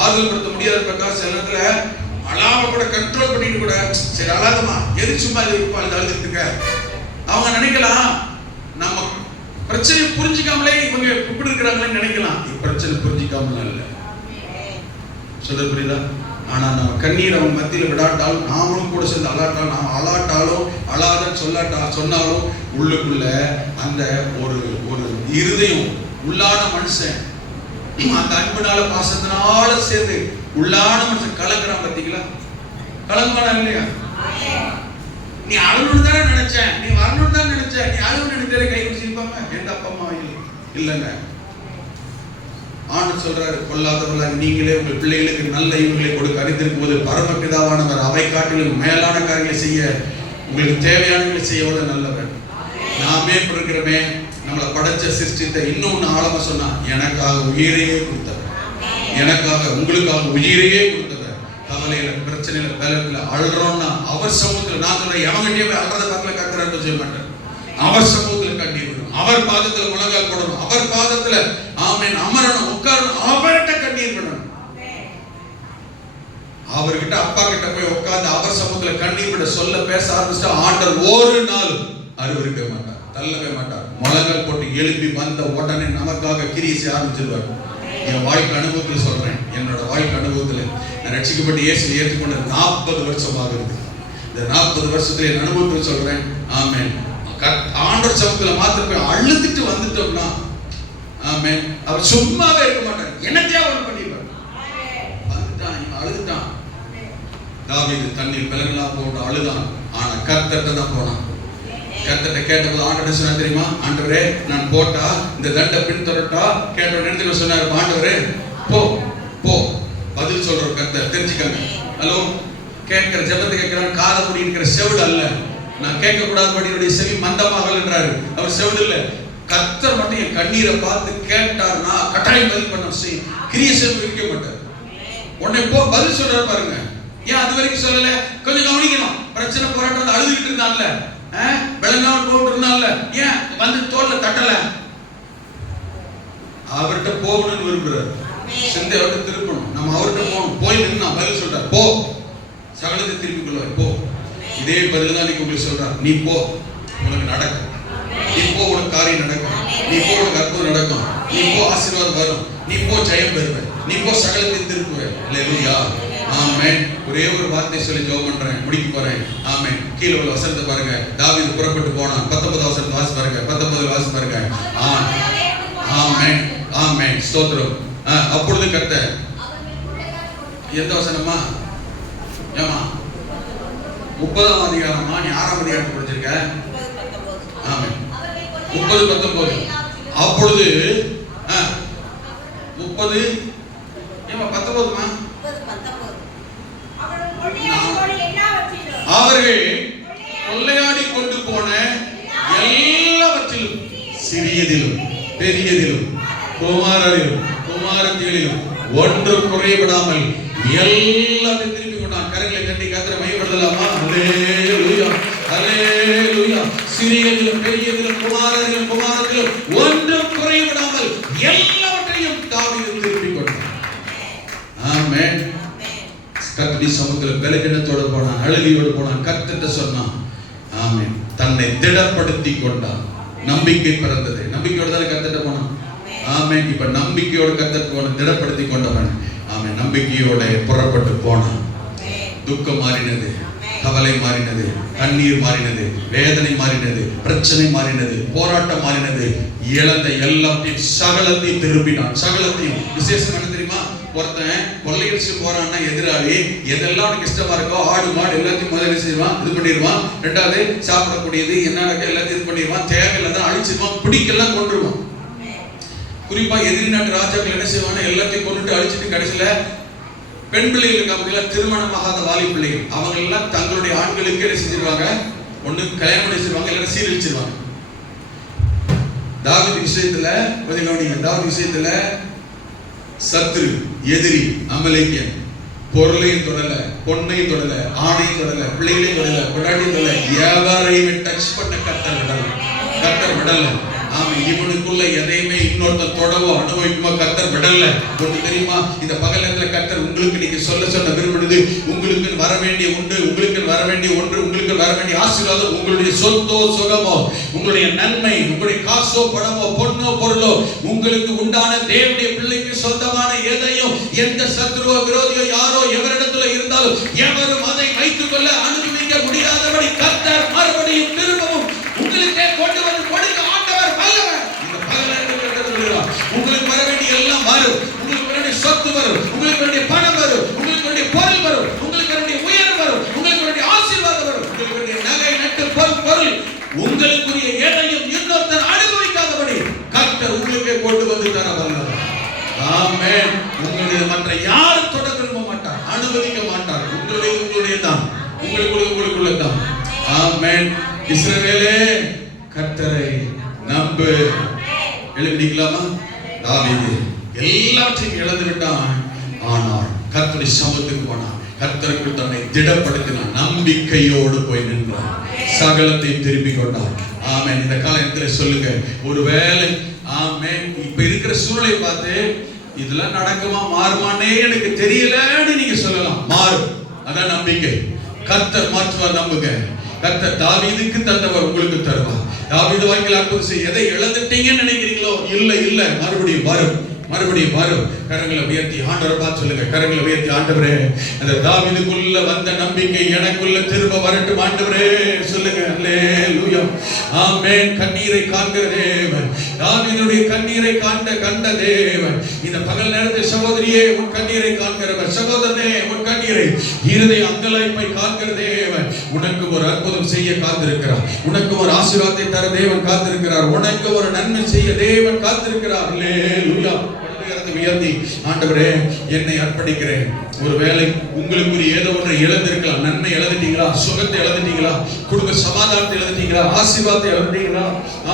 ஆறுதல் படுத்த முடியாத பிரகாரம். சில நேரத்துல அழாம கூட கண்ட்ரோல் பண்ணிட்டு கூட, சரி அழாதமா, எது சும்மா இருப்பா அழுதுட்டு இருக்க, அவங்க நினைக்கலாம் நம்ம பிரச்சனை புரிஞ்சுக்காமலே இவங்க இப்படி இருக்கிறாங்களே நினைக்கலாம். பிரச்சனை புரிஞ்சுக்காமலாம் இல்ல. சொல்ல புரியுதா? ஆனா நம்ம கண்ணீர் அவன் மத்தியில் விடாட்டாலும் நாமளும் கூட சேர்ந்து அலாட்டாலும், நாம் அலாட்டாலும் அழாதன்னு சொன்னாலும் உள்ளுக்குள்ள அந்த ஒரு ஒரு இருதயம் உள்ளான மனுஷன் அந்த அன்புனால பாசத்தினால சேர்ந்து உள்ளான மனுஷன் கலங்குறான். பார்த்தீங்களா? கலங்குவானா இல்லையா? நீ அழுன்னு தானே நினைச்ச, நீ வரணும்னு தான் நினைச்ச, நீ அழுவு நினைச்சே கை பிடிச்சிருப்பாங்க. எந்த அப்பா அம்மா இல்லைங்க. ஆண்டு சொல்றாரு, கொல்லாதவர்களாக நீங்களே உங்கள் பிள்ளைகளுக்கு நல்ல ஈவுகளை கொடுக்க அறிந்திருக்கும் போது பரமபிதாவானவர் அவை காட்டிலும் மேலான காரியங்களை செய்ய உங்களுக்கு தேவையானவர்களை செய்ய எவ்வளவு நல்லவர். நாமே பிறக்கிறமே நம்மளை படைச்ச சிருஷ்டித்த இன்னொன்னு ஆழமா சொன்னா, எனக்காக உயிரையே கொடுத்தவர், எனக்காக உங்களுக்காக உயிரையே கொடுத்தவர். கவலையில பிரச்சனையில பலத்துல அழுறோம்னா அவர் சமூகத்துல நான் சொல்றேன், எவங்கிட்டே போய் அழுறத பக்கத்துல கத்துறான்னு செய்ய மாட்டேன். அவர் சமூகத்துல கண்ணீர் விடணும், அவர் பாதத்துல முழங்கால் போடணும், அவர் பாதத்துல ஆமென் அமரணும், உட்காரணும், அவர்கிட்ட கண்ணீர் விடணும். அவர்கிட்ட அப்பா கிட்ட போய் உட்கார்ந்து அவர் சமூகத்துல கண்ணீர் விட சொல்ல பேச ஆரம்பிச்சா ஆண்டவர் ஒரு நாள் அருவருக்க மாட்டார், தள்ளவே மாட்டார். முழங்கால் போட்டு எழுப்பி வந்த உடனே நமக்காக கிரியை செய்ய ஆரம்பிச்சிருவார். என் வாழ்க்கை அனுபவத்தில் சொல்றேன், என்னோட வாழ்க்கை அனுபவத்தில் நான் ரட்சிக்கப்பட்டு இயேசுவை ஏற்றுக்கொண்ட 40 வருஷமாக இருக்கு. இந்த 40 வருஷத்துல என் அனுபவத்தில் சொல்றேன். ஆமென். ஆண்டவர் சமூகத்துல மாத்திரம் போய் அழுதுட்டு வந்துட்டோம்னா ஆமென் அவர் சும்மாவே இருக்க மாட்டார், என்னத்தையா அவர் பண்ணிடுவார். வந்துட்டான், இவன் அழுதுட்டான். தாவீது தண்ணீர் விலங்கெல்லாம் போட்டு அழுதான். ஆனா கர்த்தர்ட்ட தான் போனான். கர்த்தர்ட்ட கேட்டபோது ஆண்டவர் சொன்னா தெரியுமா, ஆண்டவரே நான் போட்டா இந்த தண்டை பின்தொடட்டா கேட்ட நேரத்தில் சொன்னாரு, ஆண்டவரே போ போ. பதில் சொல்ற கர்த்தர் தெரிஞ்சுக்கங்க. ஹலோ, கேட்கிற ஜெபத்தை கேட்கிறான், காதை முடிக்கிற செவிடு அல்ல. நான் கேட்க கூடாது செவி மந்தமாகல் என்றாரு. அவர் செவிடு இல்ல. கர்த்தர் மட்டும் என் கண்ணீரை பார்த்து கேட்டார்னா கட்டாயம் பதில் பண்ண கிரியை செய்ய வைக்க மாட்டார். உடனே போ பதில் சொல்றாரு பாருங்க. ஏன் அது வரைக்கும் சொல்லல? கொஞ்சம் கவனிக்கணும். பிரச்சனை போராட்டம் அழுதுகிட்டு இருந்தான்ல, விளங்காமல் போட்டு இருந்தான்ல, ஏன் வந்து தோல்ல தட்டல? அவர்கிட்ட போகணும்னு விரும்புறாரு. சிந்தை அவர்கிட்ட திருப்பணும், நம்ம அவர்கிட்ட போகணும். போய் நின்னா பதில் சொல்றாரு, போ சகலத்தை திருப்பி கொள்வார், போ. இதே பதில் தான் உங்களுக்கு சொல்றார், நீ போ உனக்கு நடக்கும், நீ போ உனக்கு காரியம் நடக்கும், நீ போ உனக்கு அற்புதம் நடக்கும், நீ போ ஆசீர்வாதம் வரும், நீ போ ஜெயம் பெறுவ, நீ போ சகலத்தை திருப்புவ. அல்லேலூயா, ஆமென். ஒரே ஒரு வார்த்தை சொல்லி ஜெபம் பண்றேன், முடிக்க போறேன். ஆமென். கீழே உள்ள வசனத்தை பாருங்க. தாவீது புறப்பட்டு போனான். 19 வசனத்தை வாசி பாருங்க. 19 வாசி பாருங்க. ஆமென் ஆமென் ஸ்தோத்திரம். அப்பொழுது கர்த்தர், எந்த வசனமா? ஏமா 30ஆம் அதிகாரமா? நீ 6ஆம் அதிகாரத்தை படிச்சிருக்க? ஆமென். 30-19. அப்பொழுது 30 ஏமா 19மா? அவர்கள் கொள்ளையாடி கொண்டு போன எல்லாவற்றிலும், சிறியதிலும் பெரியதிலும் குமாரரிலும் குமாரத்திகளிலும் ஒன்று குறைபடாமல் எல்லாத்தையும் திருப்பி கொண்டான். கரங்களை கட்டி கர்த்தரை மகிமைப்படுத்தலாமா? அல்லேலூயா அல்லேலூயா. சிறியதிலும் பெரியதிலும் குமாரரிலும் குமாரத்திலும் ஒன்று குறைபடாமல் எல்லாவற்றையும் தாவீது திருப்பி கொண்டான். ஆமென். கர்த்தருடைய சமூகத்தில் பலவீனத்தோடு போனான், அழுகையோடு போனான். கர்த்தர்ட்ட சொன்னான். ஆமென். தன்னை திடப்படுத்தி கொண்டான். நம்பிக்கை பிறந்தது. நம்பிக்கையோடு தான் கர்த்தர்ட்ட போனான். ஆமென். இப்ப நம்பிக்கையோடு கர்த்தர் போன திடப்படுத்தி கொண்டவன். ஆமென். நம்பிக்கையோட புறப்பட்டு போனான். துக்கம் மாறினது, கவலை மாறினது, கண்ணீர் மாறினது, வேதனை மாறினது, பிரச்சனை மாறினது, போராட்டம் மாறினது. இழந்த எல்லாத்தையும் சகலத்தையும் திருப்பினான். சகலத்தையும். விசேஷம் என்ன தெரியுமா? ஒருத்தன் கொள்ளையடிச்சு போறான்னா எதிராளி எதெல்லாம் அவனுக்கு இஷ்டமா இருக்கோ, ஆடு மாடு எல்லாத்தையும் முதல்ல செய்வான், இது பண்ணிடுவான். ரெண்டாவது சாப்பிடக்கூடியது என்னென்ன எல்லாத்தையும் இது பண்ணிடுவான். தேவையில்லாதான் அழிச்சிருவான், பிடிக்கலாம் கொண்டுருவான். குறிப்பா எதிரி நாட்டு ராஜாக்கள் என்ன செய்வாங்க, எல்லாத்தையும் கொண்டுட்டு அழிச்சிட்டு கடைசியில பெண் பிள்ளைகள் இருக்காங்க, திருமணமாகாத வாலி பிள்ளைகள், அவங்க எல்லாம் தங்களுடைய ஆண்களுக்கு என்ன செஞ்சிருவாங்க, ஒண்ணு கல்யாணம் பண்ணி வச்சிருவாங்க, இல்லைன்னா சீரழிச்சிருவாங்க. தாவீது விஷயத்துல கொஞ்சம் கவனிங்க. தாவீது விஷயத்துல சத்ரு, எதிரி, அமலேக்கியன் பொருளையும் தொடல, பொண்ணையும் தொடல, ஆணையும் தொடல, பிள்ளைகளையும் தொடல, பொண்டாட்டியும் தொடல, எவரையுமே டச் பண்ண கர்த்தர் விடல. கர்த்தர் விடல. ஆமா, இவனுக்குள்ள எதையுமே இன்னொருத்தர் தொடவோ அனுபவிக்குமோ கர்த்தர் விடல. ஒன்று தெரியுமா? இந்த பகல் நேரத்துல கர்த்தர் உங்களுக்கு நீங்க சொல்ல விரும்புறது, உங்களுக்கு வர வேண்டிய உண்டு, உங்களுக்கு வர வேண்டிய ஒன்று, உங்களுக்கு வர வேண்டிய ஆசீர்வாதம், உங்களுடைய சொத்தோ சுகமோ, உங்களுடைய நன்மை, உங்களுடைய காசோ பணமோ பொண்ணோ பொருளோ, உங்களுக்கு உண்டான தேவனுடைய பிள்ளைக்கு சொந்தமான எதையும் எந்த சத்ருவோ விரோதியோ யாரோ எவரிடத்துல இருந்தாலும் எவரும் அதை வைத்துக் கொள்ள அனுபவிக்க முடியாதபடி கர்த்தர் மறுபடியும் திரும்பவும் உங்களுக்கே கொண்டு வந்து கொடுக்க ஆண்டவர் வல்லவர். இந்த பகல் கர்த்தர் சொல்கிறார், உங்களுக்கு வர வேண்டிய எல்லாம் வரும். உங்களுக்கு வேண்டிய சொத்து வரும், உங்களுக்கு வேண்டிய பணம் வரும், உங்களுக்கு வேண்டிய பொருள் வரும், உங்களுக்கு வேண்டிய உயர்வு வரும், உங்களுக்கு வேண்டிய ஆசீர்வாதம் வரும், உங்களுக்கு வேண்டிய நகை நட்டு பொருள் உங்களுக்குரிய எதையும் இன்னொருத்தர் அனுபவிக்காதபடி கர்த்தர் உங்களுக்கே கொண்டு வந்து தர வல்லவர். ஆமென். உங்களுடைய மற்ற யாரும் தொட விரும்ப மாட்டார், அனுமதிக்க மாட்டார். உங்களுடைய தான், உங்களுக்குள்ள தான். ஆமென். இஸ்ரவேலே கர்த்தரை நம்பு. எழுதிக்கலாமா? தாவீது எல்லாவற்றையும் இழந்து விட்டான், ஆனால் கர்த்தருடைய சமூகத்துக்கு போனான். கர்த்தருக்கு தன்னை திடப்படுத்தினான், நம்பிக்கையோடு போய் நின்றான், சகலத்தை திருப்பி கொண்டான். ஆமென். இந்த காலத்தில் சொல்லுங்க, ஒருவேளை ஆமென் இப்ப இருக்கிற சூழலை பார்த்து இதெல்லாம் நடக்குமா மாறுமானே எனக்கு தெரியலன்னு நீங்க சொல்லலாம். மாறும், அதான் நம்பிக்கை. கர்த்தர் மாற்றுவார், நம்புங்க. கர்த்தர் தாவீதுக்கு தந்தவர் உங்களுக்கு தருவார். தாவீது வாழ்க்கையில் அற்புதம் செய்ய எதை இழந்துட்டீங்கன்னு நினைக்கிறீங்களோ, இல்ல மறுபடியும் வரும், மறுபடியும் வரும். கரங்களை உயர்த்தி ஆண்டவரை பார்த்து சொல்லுங்க, கரங்களை உயர்த்தி, ஆண்டவரே அந்த தாவீதுக்குள்ள வந்த நம்பிக்கை எனக்குள்ள திரும்ப வரட்டும் ஆண்டவரே சொல்லுங்க. அல்லேலூயா. ஆமென். கண்ணீரை காண்கிற தேவன், தாவீதுடைய கண்ணீரை கண்ட தேவன் இந்த பகல் நேரத்தில் சகோதரியே உன் கண்ணீரை காண்கிறவர், சகோதரனே உன் கண்ணீரை இருதய அங்கலாய்ப்பை காண்கிற தேவன் உனக்கு ஒரு அற்புதம் செய்ய காத்திருக்கிறார், உனக்கு ஒரு ஆசீர்வாதத்தை தர தேவன் காத்திருக்கிறார், உனக்கு ஒரு நன்மை செய்ய தேவன் காத்திருக்கிறார். அல்லேலூயா. உயர்த்தி ஆண்டவரே என்னை அர்ப்பணிக்கிறேன். ஒருவேளை உங்களுக்குரிய ஏதோ ஒன்றை இழந்திருக்கலாம். நன்மை இழந்துட்டீங்களா? சுகத்தை இழந்துட்டீங்களா? குடும்ப சமாதானத்தை இழந்துட்டீங்களா? ஆசீர்வாதத்தை இழந்துட்டீங்களா?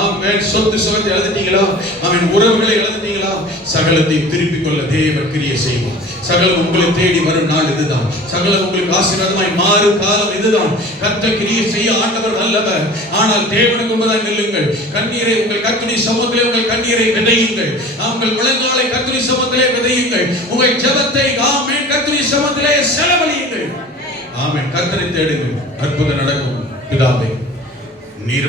ஆமென். சொத்து சுகத்தை இழந்துட்டீங்களா? ஆமென். உறவுகளை இழந்துட்டீங்களா? சகலத்தை திருப்பிக் கொள்ள தேவன் கிரியை செய்வார். சகலம் உங்களை தேடி வரும் நாள் இதுதான். சகலம் உங்களுக்கு ஆசீர்வாதமாய் மாறும் காலம் இதுதான். கர்த்தர் கிரியை செய்ய ஆண்டவர் வல்லவர். ஆனால் தேவனுக்கு முன்பதாக நில்லுங்கள். கண்ணீரை உங்கள் கர்த்தருடைய சமூகத்திலே உங்கள் கண்ணீரை விதையுங்கள். உங்கள் முழங்காலை கர்த்தருடைய சமூகத்திலே விதையுங்கள். உங்கள் ஜெபத்தை ஆமென் கர்த்தருடைய சமூகத்திலே செலவழியுங்கள். ஆமென். கர்த்தரை தேடுங்கள், அற்புதம் நடக்கும். பிதாவே நீர்